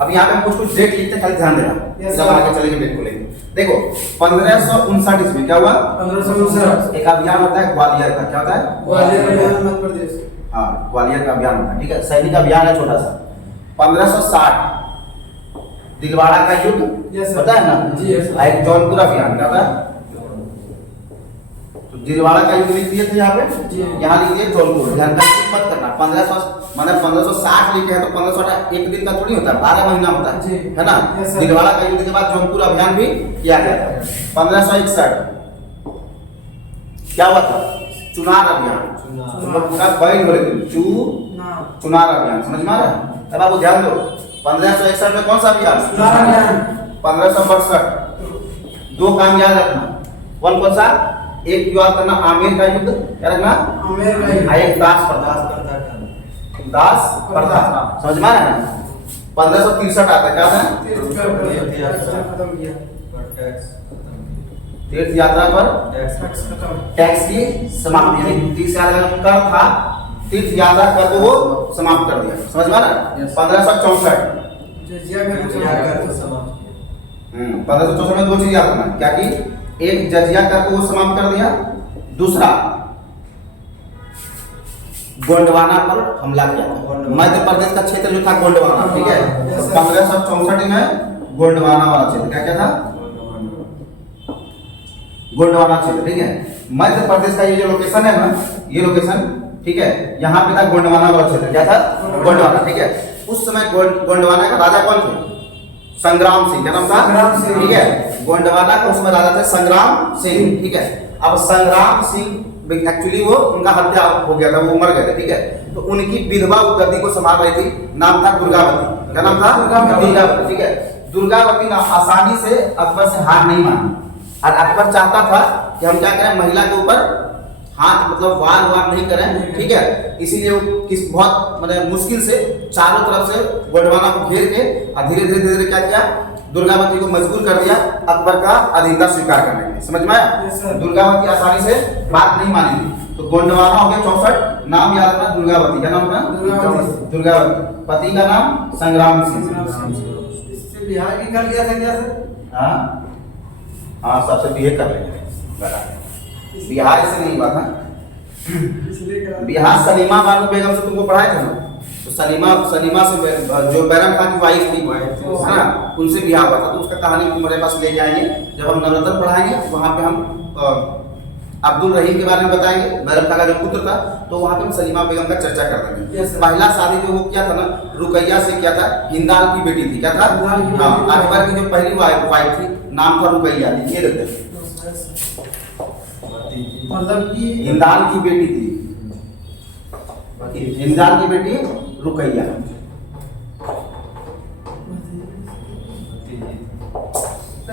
अब यहाँ पे हम कुछ डेट लिखते हैं, खाली ध्यान देना, जब आगे चलेंगे डेट को लेंगे। देखो 1559 ईस्वी क्या हुआ? 1559 एक अभियान होता है ग्वालियर का, क्या होता है? ग्वालियर अभियान मध्य प्रदेश, हाँ ग्वालियर का अभियान होता है, ठीक है, सैनिक अभियान है छोटा सा। 1560 दिलवाड़ा का युद्ध, पता है ना? एक जौनपुर अभियान, क्या होता है? तो दिलवाड़ा का युद्ध लिख दिए थे यहाँ पे, यहाँ लिख दिए जौनपुर। ध्यान मत करना, 1560 लिखे हैं तो 1560 एक दिन का थोड़ी होता है, 12 महीना होता है ना? दिलवाड़ा का युद्ध के बाद जौनपुर अभियान भी किया गया था। 1561 क्या हुआ था? चुनार अभियान, चुनार अभियान, समझ में आ रहा है? अब आप ध्यान दो, 1561 में कौन सा अभियान? 1562 दो काम याद रखना। कौन सा? एक याद करना आमेर का युद्ध, क्या रखना? एक दास प्रथा, समझ में आ रहा है? 1563 आता है, क्या था? तीर्थ यात्रा पर टैक्स की समाप्ति, यानी तीर्थ यात्रा कर था, तीर्थ यात्रा कर को वो समाप्त कर दिया, समझ में आ रहा है? 1564 1564 में दो चीज याद रखना, क्या कि एक जजिया कर को वो समाप्त कर दिया, दूसरा गोंडवाना पर हमला किया था। मध्य प्रदेश का क्षेत्र जो था गोंडवाना, ठीक है, 1564 में गोंडवाना वाला क्षेत्र, क्या क्या था? गोंडवाना क्षेत्र, ठीक है। मध्य प्रदेश का ये जो लोकेशन है ना, ये लोकेशन, ठीक है, यहाँ पे था गोंडवाना वाला क्षेत्र, क्या था? गोंडवाना, ठीक है। उस समय गोंडवाना का राजा कौन थे? संग्राम सिंह, क्या नाम था? ठीक है, गोंडवाना का उसमें राजा थे संग्राम सिंह, ठीक है। अब संग्राम सिंह एक्चुअली वो उनका हत्या हो गया था, वो मर गए थे, ठीक है। तो उनकी विधवा गद्दी को संभाल रही थी, नाम था दुर्गावती, क्या नाम था? दुर्गावती, ठीक है। दुर्गावती ना आसानी से अकबर से हार नहीं मानी और अकबर चाहता था कि हम क्या करें, महिला के ऊपर हाथ मतलब वार नहीं करें, ठीक है। इसीलिए वो बहुत मतलब मुश्किल से चारों तरफ से गोंडवाना को घेर के और धीरे धीरे क्या किया, दुर्गावती को मजबूर कर दिया अकबर का अधीनता स्वीकार करने के लिए, समझ में आया? दुर्गावती आसानी से बात नहीं मानी थी, तो गोंडवाना हो गया 64, नाम याद रखना दुर्गावती, क्या नाम था? दुर्गावती, पति का नाम संग्राम सिंह। बिहार की कर लिया था क्या सर? हाँ सबसे बिहे कर लेंगे। बिहार से नहीं हुआ था, इसलिए कहा। बिहार सलीमा बानू बेगम से तुमको पढ़ाए थे ना, तो सलीमा से जो बैरम खान की वाइफ थी है ना, उनसे बिहार हुआ था। तो उसका कहानी तुम्हारे पास ले जाएंगे जब हम नवरत्न पढ़ाएंगे, वहाँ पे हम अब्दुल रहीम के बारे में बताएंगे, बैरम खान का जो पुत्र था, तो वहाँ पे हम सलीमा बेगम का चर्चा कर देंगे। पहला शादी जो वो किया था ना, रुकैया से किया था, हिंदाल की बेटी थी, क्या था? हाँ, अकबर की जो पहली वाइफ थी, नाम था रुकैया, लिखिए देते हैं, मतलब कि हिंदाल की बेटी थी, हिंदाल की बेटी रुकैया।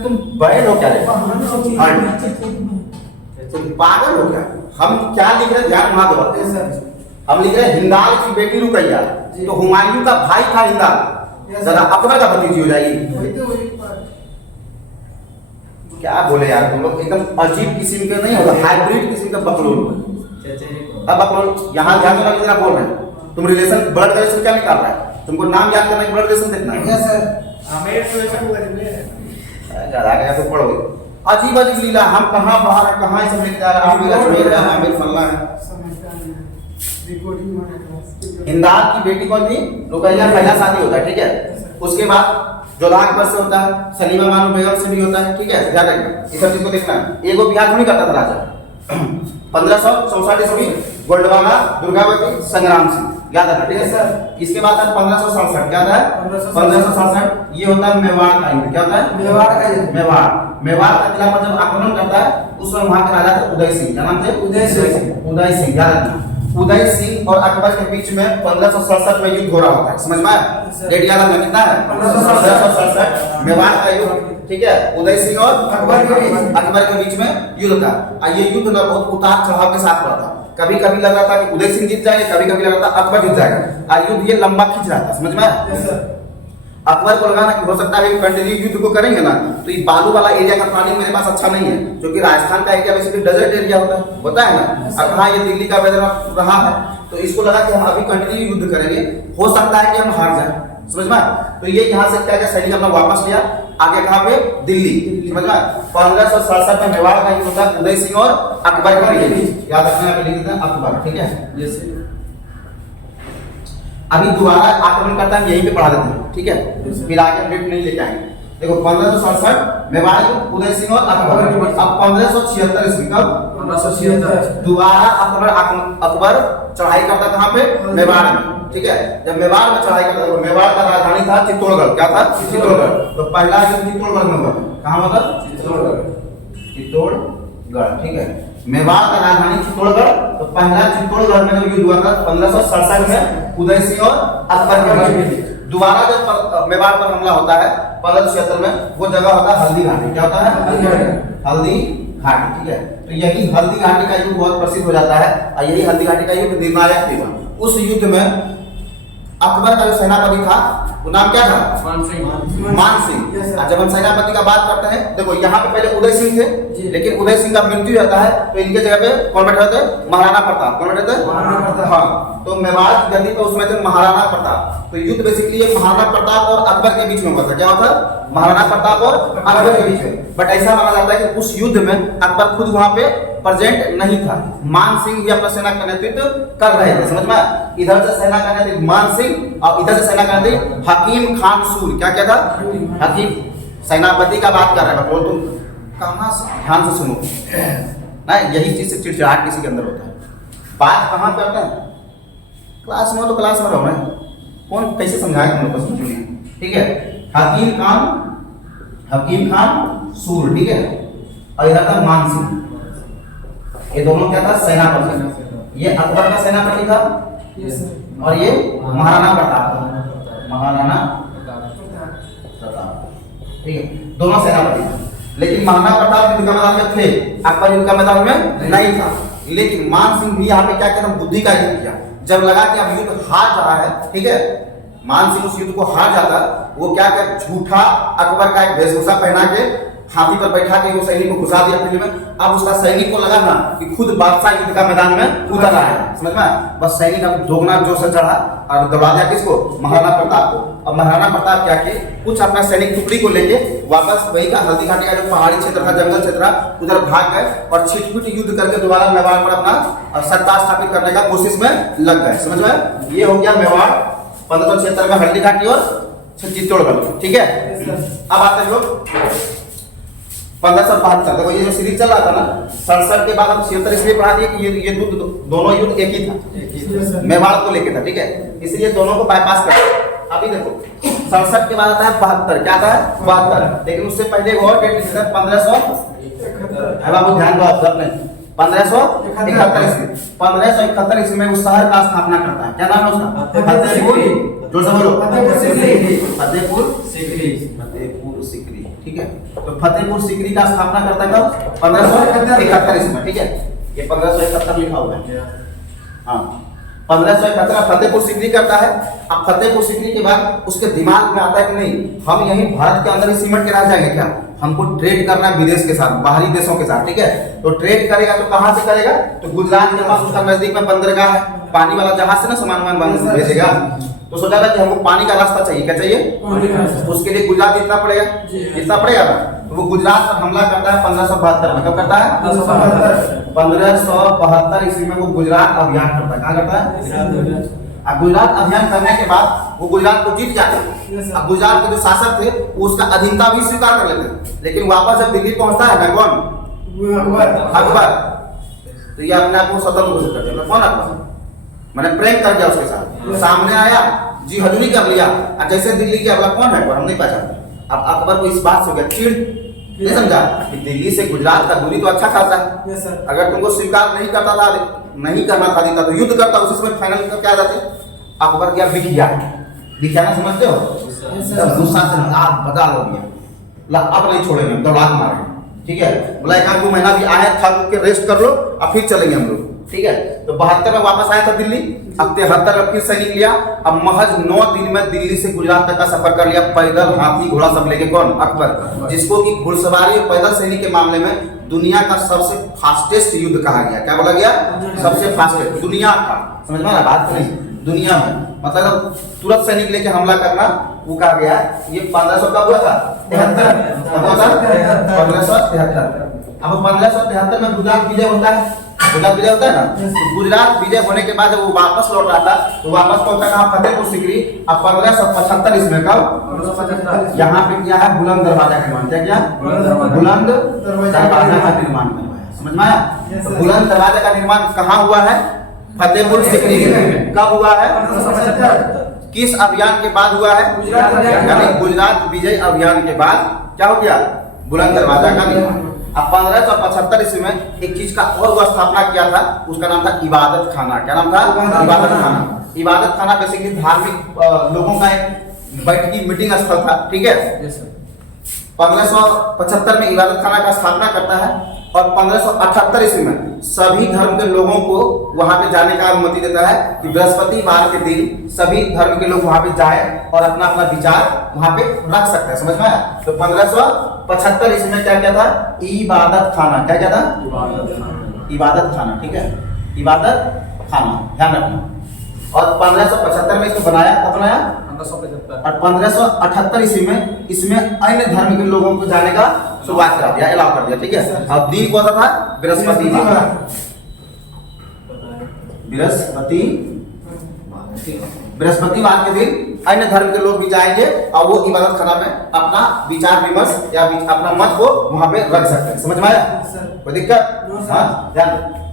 तुम बैठ हो क्या रे? तुम पागल हो क्या? हम क्या लिख रहे हैं, ध्यान वहां दो। Yes, sir. हम लिख रहे हैं हिंदाल की बेटी रुकैया, तो हुमायूं का भाई था हिंदाल, Yes, जरा sir. अकबर का भतीजी हो जाएगी। वही क्या बोले यार तुम लोग, एकदम अजीब किस्म के नहीं होगा, हाइब्रिड किस्म का बकलोल। अब बकलोल यहाँ ध्यान में जरा बोल रहे हैं, तुम रिलेशन ब्लड रिलेशन क्या निकाल रहा है? तुमको नाम याद करना है, ब्लड रिलेशन देखना है। Yes, sir. ज्यादा गया तो पढ़ो। अजीब अजीब लीला, हम कहाँ बाहर है, कहाँ सब लेके जा रहे हैं, आमिर अजमेर है, आमिर फल्ला है। समझता नहीं है। रिकॉर्डिंग माने क्लास। हिंदाल की बेटी कौन थी? रुकैया, पहला शादी होता है, ठीक है। उसके बाद जोधा अकबर से होता है, सलीमा बानू बेगम से भी होता है, ठीक है, ध्यान रखना, इस सब चीज को देखना है। एगो बिहार थोड़ी करता था राजा। 1564 ईस्वी गोल्डवाना दुर्गावती संग्राम सिंह, याद रखना, ठीक है सर। इसके बाद 1567, क्या था? 1567 ये होता है मेवाड़ का युद्ध, क्या होता है? मेवाड़ का युद्ध। मेवाड़ का किला पर जब आक्रमण करता है, उस समय वहां के राजा थे उदय सिंह, क्या नाम थे? उदय सिंह। उदय सिंह, याद रखना। उदय सिंह और अकबर के बीच में 1567 में युद्ध हो रहा होता है, समझ में आया? डेट याद रखना, कितना है? 1567 मेवाड़ का युद्ध, ठीक है। उदय सिंह और अकबर के बीच में युद्ध था। और ये युद्ध ना बहुत उतार चढ़ाव के साथ हुआ था। कभी कभी लग रहा था कि उदय सिंह जीत जाएंगे, कभी कभी लग रहा था अकबर जीत जाएगा। और युद्ध ये लंबा खींच रहा था, समझ में आया? Yes, sir. अकबर को लगा ना कि हो सकता है कि कंटिन्यू युद्ध को करेंगे ना, तो ये बालू वाला एरिया का प्लानिंग मेरे पास अच्छा नहीं है, क्योंकि राजस्थान का एरिया बेसिकली डेजर्ट एरिया होता है ना, और कहाँ ये दिल्ली का वेदर रहा है, तो इसको लगा कि हम अभी कंटिन्यू युद्ध करेंगे, हो सकता है कि हम हार जाए, समझ में? तो ये यहाँ से क्या क्या सैनिक अपना वापस लिया, आगे कहाँ पे? दिल्ली, समझ में? 1567 में मेवाड़ का युद्ध होता है, उदय सिंह और अकबर का युद्ध, याद रखना, लिख देते हैं अकबर, ठीक है। अभी दोबारा आक्रमण करता है, यहीं पे पढ़ा देते हैं, ठीक है, फिर आगे डेट नहीं लेके आएंगे। देखो 1567 मेवाड़ उदय सिंह और अकबर। अब 1576 ईस्वी, कब? 1576 दोबारा अकबर चढ़ाई करता कहाँ पे? मेवाड़ में, ठीक है। जब मेवाड़ में चढ़ाई करता, तो मेवाड़ का राजधानी था चित्तौड़गढ़, क्या था? चित्तौड़गढ़। तो पहला युद्ध चित्तौड़गढ़ में हुआ, कहाँ हुआ? चित्तौड़गढ़, ठीक है। मेवाड़ का राजधानी चित्तौड़गढ़, तो पहला चित्तौड़गढ़ में जो युद्ध हुआ था 1567 में उदय सिंह और अकबर के बीच। दोबारा जब मेवाड़ पर हमला होता है 1576 में, वो जगह होता है हल्दी घाटी, क्या होता है? हल्दी घाटी, ठीक है। तो यही हल्दी घाटी का युद्ध बहुत प्रसिद्ध हो जाता है, और यही हल्दी घाटी का युद्ध निर्णायक भी हुआ। उस युद्ध में अकबर का जो सेनापति था, वो नाम क्या था? मान सिंह। जब हम सेनापति का बात करते हैं, देखो यहाँ पे पहले उदय सिंह थे, लेकिन उदय सिंह का मृत्यु जाता है, तो इनके जगह पे कौन बैठे थे? महाराणा प्रताप। कौन बैठे थे? महाराणा प्रताप। हाँ, तो मेवाड़ की गद्दी पे उसमें थे महाराणा प्रताप। तो युद्ध बेसिकली ये महाराणा प्रताप और अकबर के बीच में हुआ था, क्या हुआ था? महाराणा प्रताप और अकबर के बीच में। बट ऐसा माना जाता है कि उस युद्ध में अकबर खुद वहां पे प्रेजेंट नहीं था, मान सिंह भी अपना सेना का नेतृत्व कर रहे थे, समझ में? इधर से सेना का नेतृत्व मान सिंह और इधर से सेना का नेतृत्व हकीम खान सूर, क्या क्या था? हकीम, सेनापति का बात कर रहे हैं, बोल तुम कहाँ से, ध्यान से सुनो ना, यही चीज से चिड़चिड़ाहट किसी के अंदर होता है। बात कहाँ करते हैं? क्लास में हो तो क्लास में रहो ना, कौन कैसे समझाएगा हम लोग को, समझ में? ठीक है। हकीम खान सूर, ठीक है। और इधर था मान सिंह, ये दोनों क्या था? सेनापति। ये अकबर का सेनापति था, और ये महाराणा प्रताप था, महाराणा प्रताप, ठीक है। दोनों सेनापति थे, लेकिन महाराणा प्रताप युद्ध का मैदान में थे, अकबर युद्ध का मैदान में नहीं था। लेकिन मान सिंह भी यहाँ पे क्या किया? बुद्धि का युद्ध किया। जब लगा कि अब युद्ध हार रहा है, ठीक है, मान सिंह उस युद्ध को हार जाता, वो क्या किया? झूठा अकबर का एक वेशभूषा पहना के हाथी पर बैठा के वो सैनिक को घुसा दिया फील्ड में। अब उसका सैनिक को लगा ना कि खुद बादशाह युद्ध का मैदान में उतर रहा है, समझ में आया? बस सैनिक अब दोगुना जोश से चढ़ा और दौड़ा दिया किसको? महाराणा प्रताप को। अब महाराणा प्रताप क्या किए, कुछ अपना सैनिक टुकड़ी को लेके वापस वही का हल्दी घाटी का जो पहाड़ी क्षेत्र था, जंगल क्षेत्र था, उधर भाग गए और छिटपुट युद्ध करके दोबारा मेवाड़ पर अपना सत्ता स्थापित करने का कोशिश में लग गए, समझ में? ये हो गया मेवाड़ 1576 में हल्दी घाटी और चित्तौड़गढ़, ठीक है। अब आते हैं लोग 1572। देखो ये जो सीरीज चल रहा था ना 67 के बाद हम 76 इसलिए पढ़ा दिए कि ये दोनों युद्ध एक ही था, मेवाड़ को लेके था, ठीक है, इसलिए दोनों को बाईपास कर। अभी देखो 67 के बाद आता है 72। क्या आता है? 72। लेकिन उससे पहले एक और डेट लिखा है 1500। बाबू ध्यान दो आप सब ने 1571 ईस्वी। 1571 ईस्वी में उस शहर का स्थापना करता है। क्या नाम है उसका? फतेहपुर। जोर से बोलो। फतेहपुर सीकरी। फतेहपुर सीकरी। फतेहपुर सीकरी, ठीक है। तो फतेहपुर सीकरी का स्थापना करता है कब? 1571 ईस्वी में, ठीक है। ये 1571 लिखा हुआ है। हाँ 1571 फतेहपुर सीकरी करता है। अब फतेहपुर सीकरी के बाद उसके दिमाग में आता है कि नहीं, हम यहीं भारत के अंदर ही सिमट के रह जाएंगे क्या? हमको ट्रेड करना है विदेश के साथ, बाहरी देशों के साथ, ठीक है। तो ट्रेड करेगा तो कहां से करेगा? तो गुजरात के पास उसका नजदीक में बंदरगाह है, पानी वाला जहाज से ना सामान भेजेगा। तो सोचा था कि हमको पानी का रास्ता चाहिए। क्या चाहिए? उसके लिए गुजरात जितना पड़ेगा, जितना पड़ेगा ना। तो वो गुजरात पर हमला करता है 1572 में। कब करता है? 1572 ईस्वी में वो गुजरात अभियान करता है। कहाँ करता है? अब गुजरात अभियान करने के बाद वो गुजरात को जीत जाते हैं। अब गुजरात के जो शासक थे वो उसका अधीनता भी स्वीकार कर लेते, लेकिन वापस जब दिल्ली पहुंचता है ना कौन? अकबर। तो ये अपने आप को स्वतंत्र घोषित कर दिया। कौन? अकबर। मैंने प्रेम कर दिया उसके साथ, सामने आया जी हजूरी कर लिया। और जैसे दिल्ली के अगला कौन है हम नहीं पहचानते। अब अकबर को इस बात से गया चिढ़, नहीं समझा कि दिल्ली से गुजरात का दूरी तो अच्छा खासा है, अगर तुमको स्वीकार नहीं करता था, नहीं करना था देता तो युद्ध करता। उसी समय फाइनल क्या जाते? अकबर क्या बिखिया, बिखियाना समझते हो? गुस्सा से बदल हो गया, ला अब नहीं छोड़ेंगे, दौड़ा मारेंगे, ठीक है। बोला एक आध 2 महीना भी आए, थक के रेस्ट कर लो और फिर चलेंगे हम लोग, ठीक है। तो 72 में वापस आया था दिल्ली। अब 73 में फिर सैनिक लिया। अब महज 9 दिन में दिल्ली से गुजरात तक का सफर कर लिया, पैदल, हाथी घोड़ा सब लेके। कौन? अकबर, जिसको कि घुड़सवारी और पैदल सैनिक के मामले में दुनिया का सबसे फास्टेस्ट युद्ध कहा गया। क्या बोला गया? सबसे फास्टेस्ट दुनिया का, समझ में ना बात? नहीं दुनिया में, मतलब तुरंत सैनिक लेके हमला करना वो कहा गया। ये 1500 का हुआ था 73। कब हुआ था? 1573। अब 1573 में गुजरात विजय होता है। गुजरात विजय होता है ना, तो गुजरात विजय होने के बाद जब वो वापस लौट रहा था तो वापस पहुंचा कहाँ? फतेहपुर सीकरी। अब 1575 ईस्वी कब यहाँ पे किया है? बुलंद दरवाजा का निर्माण। क्या किया? बुलंद दरवाजा का निर्माण करवाया, समझ में आया? बुलंद दरवाजा का निर्माण कहाँ हुआ है? फतेहपुर सीकरी में। कब हुआ है? 1575। किस अभियान के बाद हुआ है? यानी गुजरात विजय अभियान के बाद क्या हो गया? बुलंद दरवाजा का निर्माण। अब 1575 ईस्वी में एक चीज का और वो स्थापना किया था, उसका नाम था इबादत खाना। क्या नाम था? इबादत खाना। इबादत खाना बेसिकली धार्मिक लोगों का एक बैठकी मीटिंग स्थल था, ठीक है। 1575 में इबादत खाना का स्थापना करता है और 1578 ईस्वी में सभी धर्म के लोगों को वहां पे जाने का अनुमति देता है कि बृहस्पतिवार के दिन सभी धर्म के लोग वहां पे जाए और अपना अपना विचार वहां पे रख सकते हैं, समझ में आया? तो 1575 ईस्वी में क्या था? इबादत खाना। क्या था? इबादत खाना, ठीक है, इबादत खाना, ध्यान रखना। और 1575 में इसको बनाया, कब बनाया? 1575। और 1578 ईस्वी में इसमें अन्य धर्म के लोगों को जाने का शुरुआत कर दिया, अलाउ कर दिया, ठीक है। अब दिन कौन सा था? बृहस्पतिवार। बृहस्पतिवार के दिन अन्य धर्म के लोग भी जाएंगे और वो इबादत खाना में अपना विचार विमर्श या अपना मत को वहां पे रख सकते हैं, समझ में आया? कोई दिक्कत? हाँ ध्यान।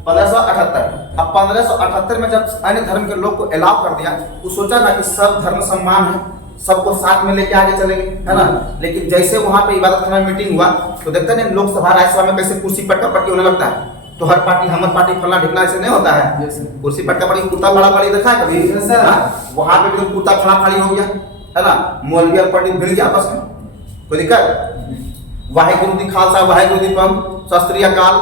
1578। अब 1578 में जब अन्य धर्म के लोग को अलाउ कर दिया, वो सोचा ना कि सब धर्म सम्मान है, सबको साथ में लेके आगे चलेंगे, है ना। लेकिन जैसे वहां पे इबादत खाना में मीटिंग हुआ तो देखते हैं लोकसभा राज्यसभा में कैसे कुर्सी पटका पटकी होने लगता है। तो हर पार्टी हमर पार्टी फलना ढिकना ऐसे नहीं होता है। कुर्सी पटका पटकी, कुत्ता बड़ा बड़ी देखा है कभी? वहां पे भी कुत्ता फड़ा फड़ी हो गया, है ना। मौलवी और पंडित भिड़ गया आपस में, कोई दिक्कत? वाहेगुरु दी खालसा, वाहेगुरु दी पंथ, सत श्री अकाल,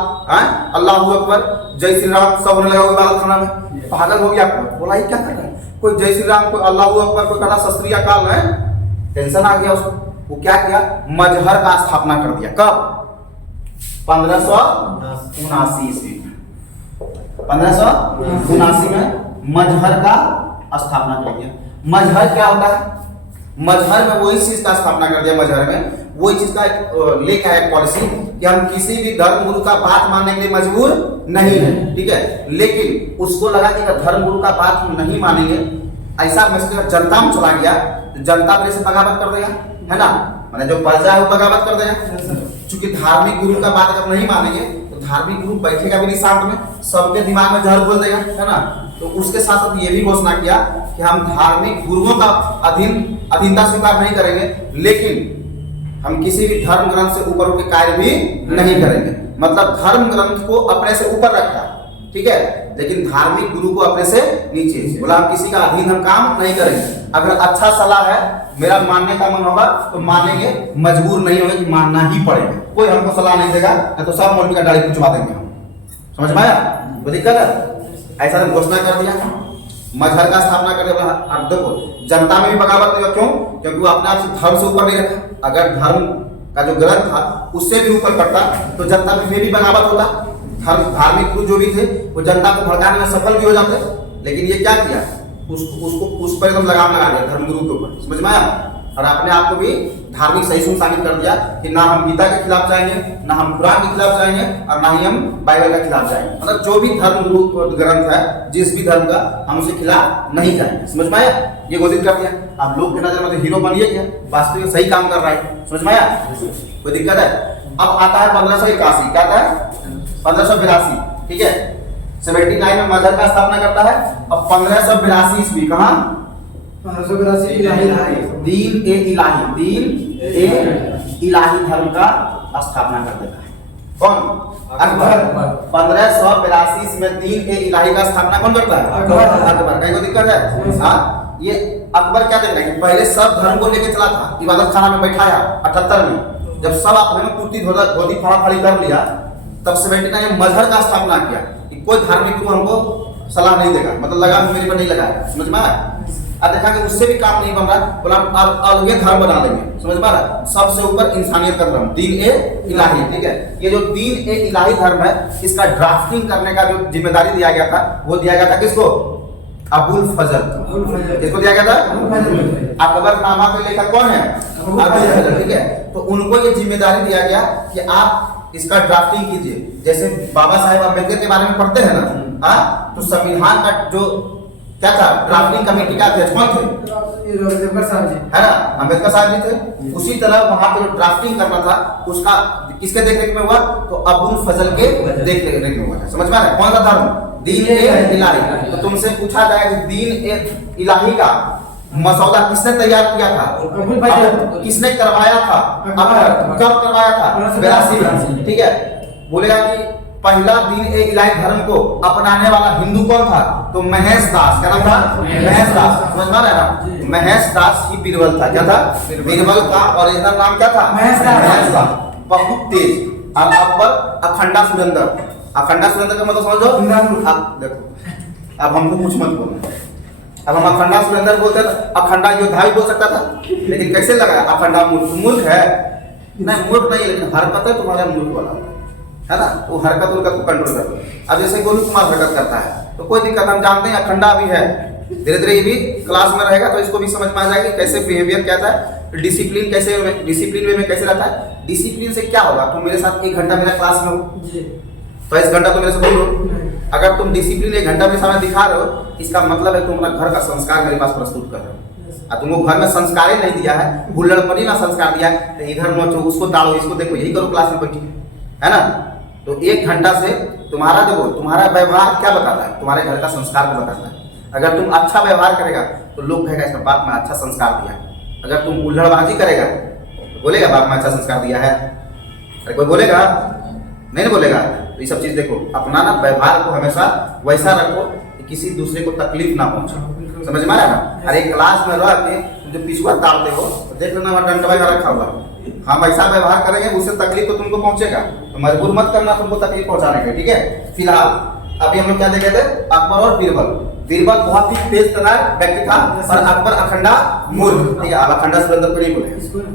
अल्लाहू अकबर, जय श्री राम, सब होने लगा इबादत खाना में। पागल हो गया अकबर, बोला ये क्या कर रहा है? कोई जय श्री राम, कोई अल्लाहू अकबर, कोई कहना सत श्री अकाल है। टेंशन आ गया उसको, वो क्या किया, मजहर का स्थापना कर दिया। कब? 1579 ईस्वी में। 1579 में मजहर का स्थापना कर दिया। मजहर क्या होता है? मजहर में वही चीज का स्थापना कर दिया। मजहर में वही चीज का लेके आया पॉलिसी कि हम किसी भी धर्म गुरु का बात मानने के लिए मजबूर नहीं है, ठीक है। लेकिन उसको लगा कि अगर धर्म गुरु का बात हम नहीं मानेंगे, ऐसा मैसेज जनता में चला गया तो जनता अपने से बगावत कर देगा, है ना। मैंने जो प्रजा है वो बगावत कर देगा। चूंकि धार्मिक गुरु का बात अगर नहीं मानेंगे तो धार्मिक गुरु बैठेगा भी नहीं शांत में, सबके दिमाग में जहर बोल देगा, है ना। तो उसके साथ साथ ये भी घोषणा किया कि हम धार्मिक गुरुओं का अधीनता स्वीकार नहीं करेंगे, लेकिन हम किसी भी धर्म ग्रंथ से ऊपर के कार्य भी नहीं करेंगे। मतलब धर्म ग्रंथ को अपने से ऊपर रखा, ठीक है, लेकिन धार्मिक गुरु को अपने से नीचे। बोला हम किसी का अधीन हम काम नहीं करेंगे। अगर अच्छा सलाह है, मेरा मानने का मन होगा तो मानेंगे, मजबूर नहीं होगा कि मानना ही पड़ेगा। कोई हमको सलाह नहीं देगा तो सब मौलवी का दाढ़ी कुचवा देंगे हम। समझ में आया? कोई दिक्कत है? ऐसा घोषणा कर दिया, मजहर का स्थापना कर दिया। अब देखो जनता में भी बगावत नहीं। क्यों? क्योंकि वो अपने आप से धर्म से ऊपर नहीं रखा। अगर धर्म का जो ग्रंथ था उससे भी ऊपर करता तो जनता में भी बगावत होता। धार्मिक गुरु जो भी थे वो जनता को भड़काने में सफल भी हो जाते। लेकिन ये क्या किया, उसको उस पर एकदम लगाम लगा दिया धर्म गुरु के ऊपर। समझ में आया? और अपने आप को भी धार्मिक सहिष्णु साबित कर दिया कि ना हम गीता के खिलाफ जाएंगे, ना हम कुरान के खिलाफ जाएंगे, और ना ही हम बाइबल के खिलाफ जाएंगे। मतलब जो भी धर्म गुरु ग्रंथ है, जिस भी धर्म का, हम उसके खिलाफ नहीं जाएंगे। समझ में आया? ये घोषित कर दिया। अब लोग के नजर में तो हीरो बनिए क्या, वास्तविक सही काम कर रहा है। समझ में आया? कोई दिक्कत है? अब आता है 1581। क्या आता है? 1582, ठीक है। 79 में मजहर का स्थापना करता है। अब 1582 ईस्वी कहाँ? 1582 दीन ए इलाही धर्म का स्थापना कर देता है। कौन? अकबर। 1582 में दीन ए इलाही का स्थापना कौन करता है? अकबर। कहीं कोई दिक्कत है? हाँ, ये अकबर क्या देख रहा है कि पहले सब धर्म को लेके चला था, इबादत खाना में बैठाया 78 में। जब सब आपने कुर्ती धोती फाड़ी कर लिया, तब 79 में मजहर का स्थापना किया कि कोई धार्मिक गुरु हमको सलाह नहीं देगा, मतलब लगा मेरे पर नहीं लगाया। समझ में आया? अब देखा कि उससे भी काम नहीं बन रहा, बोला अलग धर्म बना देंगे। समझ पा रहा? सबसे ऊपर इंसानियत का धर्म, दीन ए इलाही, ठीक है। ये जो दीन ए इलाही धर्म है, इसका ड्राफ्टिंग करने का जो जिम्मेदारी दिया गया था, वो दिया गया था किसको? अबुल फजल। किसको दिया गया था? अकबर नामा के लेखक कौन है? अबुल फजल, ठीक है। तो उनको ये जिम्मेदारी दिया गया कि आप इसका ड्राफ्टिंग कीजिए। जैसे बाबा साहेब अम्बेडकर के बारे में पढ़ते हैं ना, हाँ, तो संविधान का जो क्या था, ड्राफ्टिंग कमेटी का अध्यक्ष कौन थे? अम्बेडकर साहब जी, है ना, अम्बेडकर साहब जी थे। उसी तरह वहां पे जो ड्राफ्टिंग करना था उसका किसके देखरेख में हुआ? तो अबुल फजल के देखरेख में हुआ। समझ में आ रहा है? कौन सा धर्म? दीन ए इलाही। तो तुमसे पूछा जाए कि दीन ए इलाही का मसौदा किसने तैयार किया था? किसने करवाया था? कब करवाया था? 82 में, ठीक है। बोलेगा कि पहला दीन ए इलाही धर्म को अपनाने वाला हिंदू कौन था? तो महेश दास। क्या नाम था? महेश दास। समझ में आ रहा है? महेश दास ही बीरबल था। क्या था? बीरबल का ओरिजिनल नाम क्या था? महेश दास। बहुत तेज। अब अकबर अखंडा सुरेंद्र। अखंडा सुरेंद्र का मतलब समझो। अब देखो, अब हमको कुछ मत बोलो। अब हम अखंडा सुरेंद्र बोलते हैं, अखंडा योद्धा भी बोल सकता था, लेकिन कैसे लगा? अखंडा मूर्ख है? नहीं, मूर्ख नहीं, लेकिन हरकत है तुम्हारा मूर्ख वाला, है ना। वो हरकत उनका कंट्रोल कर लो। अब जैसे गोलू कुमार हरकत करता है तो कोई दिक्कत, हम जानते हैं अखंडा भी है। धीरे धीरे ये भी क्लास में रहेगा तो इसको भी समझ में आ जाएगी कैसे बिहेवियर क्या था, डिसिप्लिन कैसे, डिसिप्लिन वे में कैसे रहता है। डिसिप्लिन से क्या होगा? तुम मेरे साथ 1 घंटा मेरा क्लास में हो, 22 घंटा तो मेरे से बोल रहे हो। अगर तुम डिसिप्लिन 1 घंटा मेरे सामने दिखा रहे हो, इसका मतलब है तुम अपना घर का संस्कार मेरे पास प्रस्तुत कर रहे हो। और तुमको घर में संस्कार ही नहीं दिया है, हुल्लड़पनी ना संस्कार दिया है, तो इधर नोचो, उसको डालो, इसको देखो, यही करो क्लास में बैठी, है ना। तो 1 घंटा से तुम्हारा देखो, तुम्हारा व्यवहार क्या बताता है? तुम्हारे घर का संस्कार को बताता है। अगर तुम अच्छा व्यवहार करेगा तो लोग कहेगा इसका बाप में अच्छा संस्कार दिया। अगर तुम उल्लड़बाजी करेगा तो बोलेगा बाप में अच्छा संस्कार दिया है। अरे कोई बोलेगा? नहीं बोलेगा। तो ये सब चीज देखो, अपना ना व्यवहार को हमेशा वैसा रखो कि किसी दूसरे को तकलीफ ना पहुंचे। समझ में आ रहा है ना? अरे क्लास में रह के जो पिछुआ ताड़ते हो तो देख लेना वहाँ डंडा का रखा हुआ, हम ऐसा व्यवहार करेंगे उससे तकलीफ तो तुमको पहुंचेगा, तो मजबूर मत करना तुमको तकलीफ पहुंचाने के, ठीक है। फिलहाल अभी हम लोग क्या देखे थे? अकबर और बीरबल। बीरबल बहुत ही तेज तर्रार व्यक्ति था और अकबर अखंडा मूर्ख। ठीक है, अब अखंडा सुरेंद्र को नहीं बोले,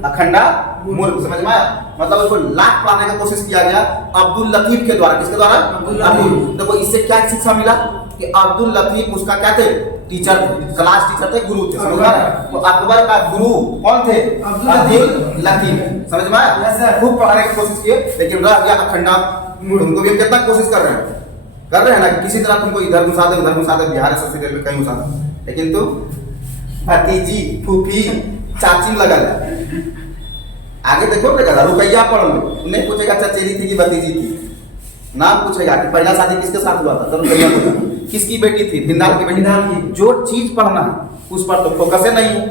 अखंडा मूर्ख, समझ में आया? मतलब उसको लाख पाने का कोशिश किया गया अब्दुल लतीफ के द्वारा। किसके द्वारा? अब्दुल लतीफ। देखो इससे क्या शिक्षा मिला कि अब्दुल लतीफ उसका क्या थे? टीचर थे, क्लास टीचर थे, गुरु थे, समझ में आया? तो अकबर का गुरु कौन थे? अब्दुल लतीफ, समझ में आया? खूब पढ़ाने की कोशिश किए लेकिन रह गया अखंडा मूर्ख। तुमको भी हम कितना कोशिश कर रहे हैं ना कि किसी तरह तुमको इधर घुसा दे, उधर घुसा दे, बिहार एसएससी रेलवे कहीं घुसा दे, लेकिन तुम भतीजी, फूफी, चाची लगा दे। आगे देखो बेटा, रुपया पढ़ लो, नहीं पूछेगा चचेरी थी कि भतीजी थी, नाम पूछेगा कि पहला शादी किसके साथ हुआ था, तो रुपया बोला, किसकी बेटी थी, भिंडाल की बेटी थी। जो चीज पढ़ना है उस पर तो फोकस ही नहीं है।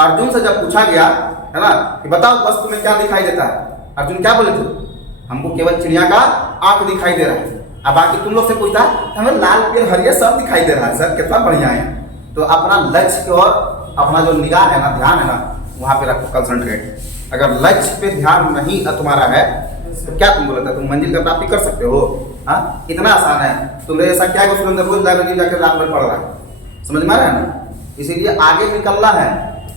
अर्जुन से जब पूछा गया है ना कि बताओ वस्तु में क्या दिखाई देता है, अर्जुन क्या बोले थे? हमको केवल चिड़िया का आंख दिखाई दे रहा है। अब बाकी तुम लोग से पूछता हमें लाल पेड़ हरिया सब दिखाई दे रहा है सर, कितना बढ़िया है। तो अपना लक्ष्य और अपना जो निगाह है ना, ध्यान है ना, वहां पे रखो, कंसंट्रेट। अगर लक्ष्य पे ध्यान नहीं तुम्हारा है तो क्या तुम बोलते तुम मंजिल का प्राप्ति कर सकते हो? हाँ, इतना आसान है। तुमने ऐसा क्या कि सुरेंद्र रोज लाइब्रेरी जाकर रात भर पढ़ रहा है, समझ में आ रहा है ना? इसीलिए आगे निकलना है,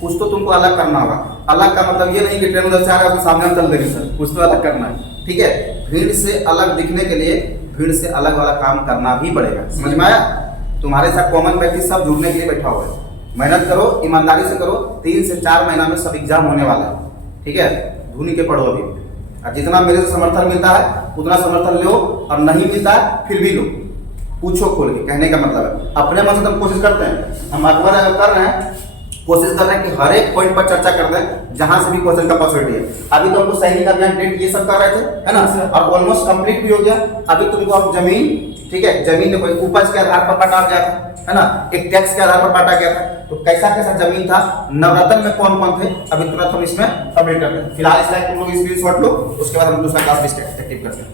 कुछ तो तुमको अलग करना होगा। अलग का मतलब ये नहीं कि ट्रेन उधर से आ रहा है सामने हम चल देंगे सर, कुछ तो अलग करना है। ठीक है, भीड़ से अलग दिखने के लिए भीड़ से अलग वाला काम करना भी पड़ेगा, समझ में आया? तुम्हारे साथ कॉमन व्यक्ति सब जुड़ने के लिए बैठा हुआ है। मेहनत करो, ईमानदारी से करो, 3 से 4 महीना में सब एग्जाम होने वाला है। ठीक है, ढूंढ के पढ़ो अभी, और जितना मेरे से समर्थन मिलता है उतना समर्थन लो, और नहीं मिलता है फिर भी लो, पूछो खोल के। कहने का मतलब है अपने मन से हम कोशिश करते हैं, हम अकबर अगर कर रहे हैं, कोशिश कर रहे हैं कि हर एक पॉइंट पर चर्चा कर दें जहां से भी क्वेश्चन का पॉसिबिलिटी है। अभी तो हमको सैनिक अभियान डेट ये सब कर रहे थे, है ना, और ऑलमोस्ट कंप्लीट भी हो गया। अभी तुमको अब जमीन, ठीक है, जमीन में कोई उपज के आधार पर बांटा गया था, है ना, एक टैक्स के आधार पर बांटा गया था। तो कैसा कैसा जमीन था, नवरत्न में कौन कौन थे, अभी तुरंत हम इसमें अपडेट करते हैं। फिलहाल इस लाइक तुम लोग स्क्रीनशॉट लो, उसके बाद हम दूसरा क्लास भी एक्टिव करते हैं।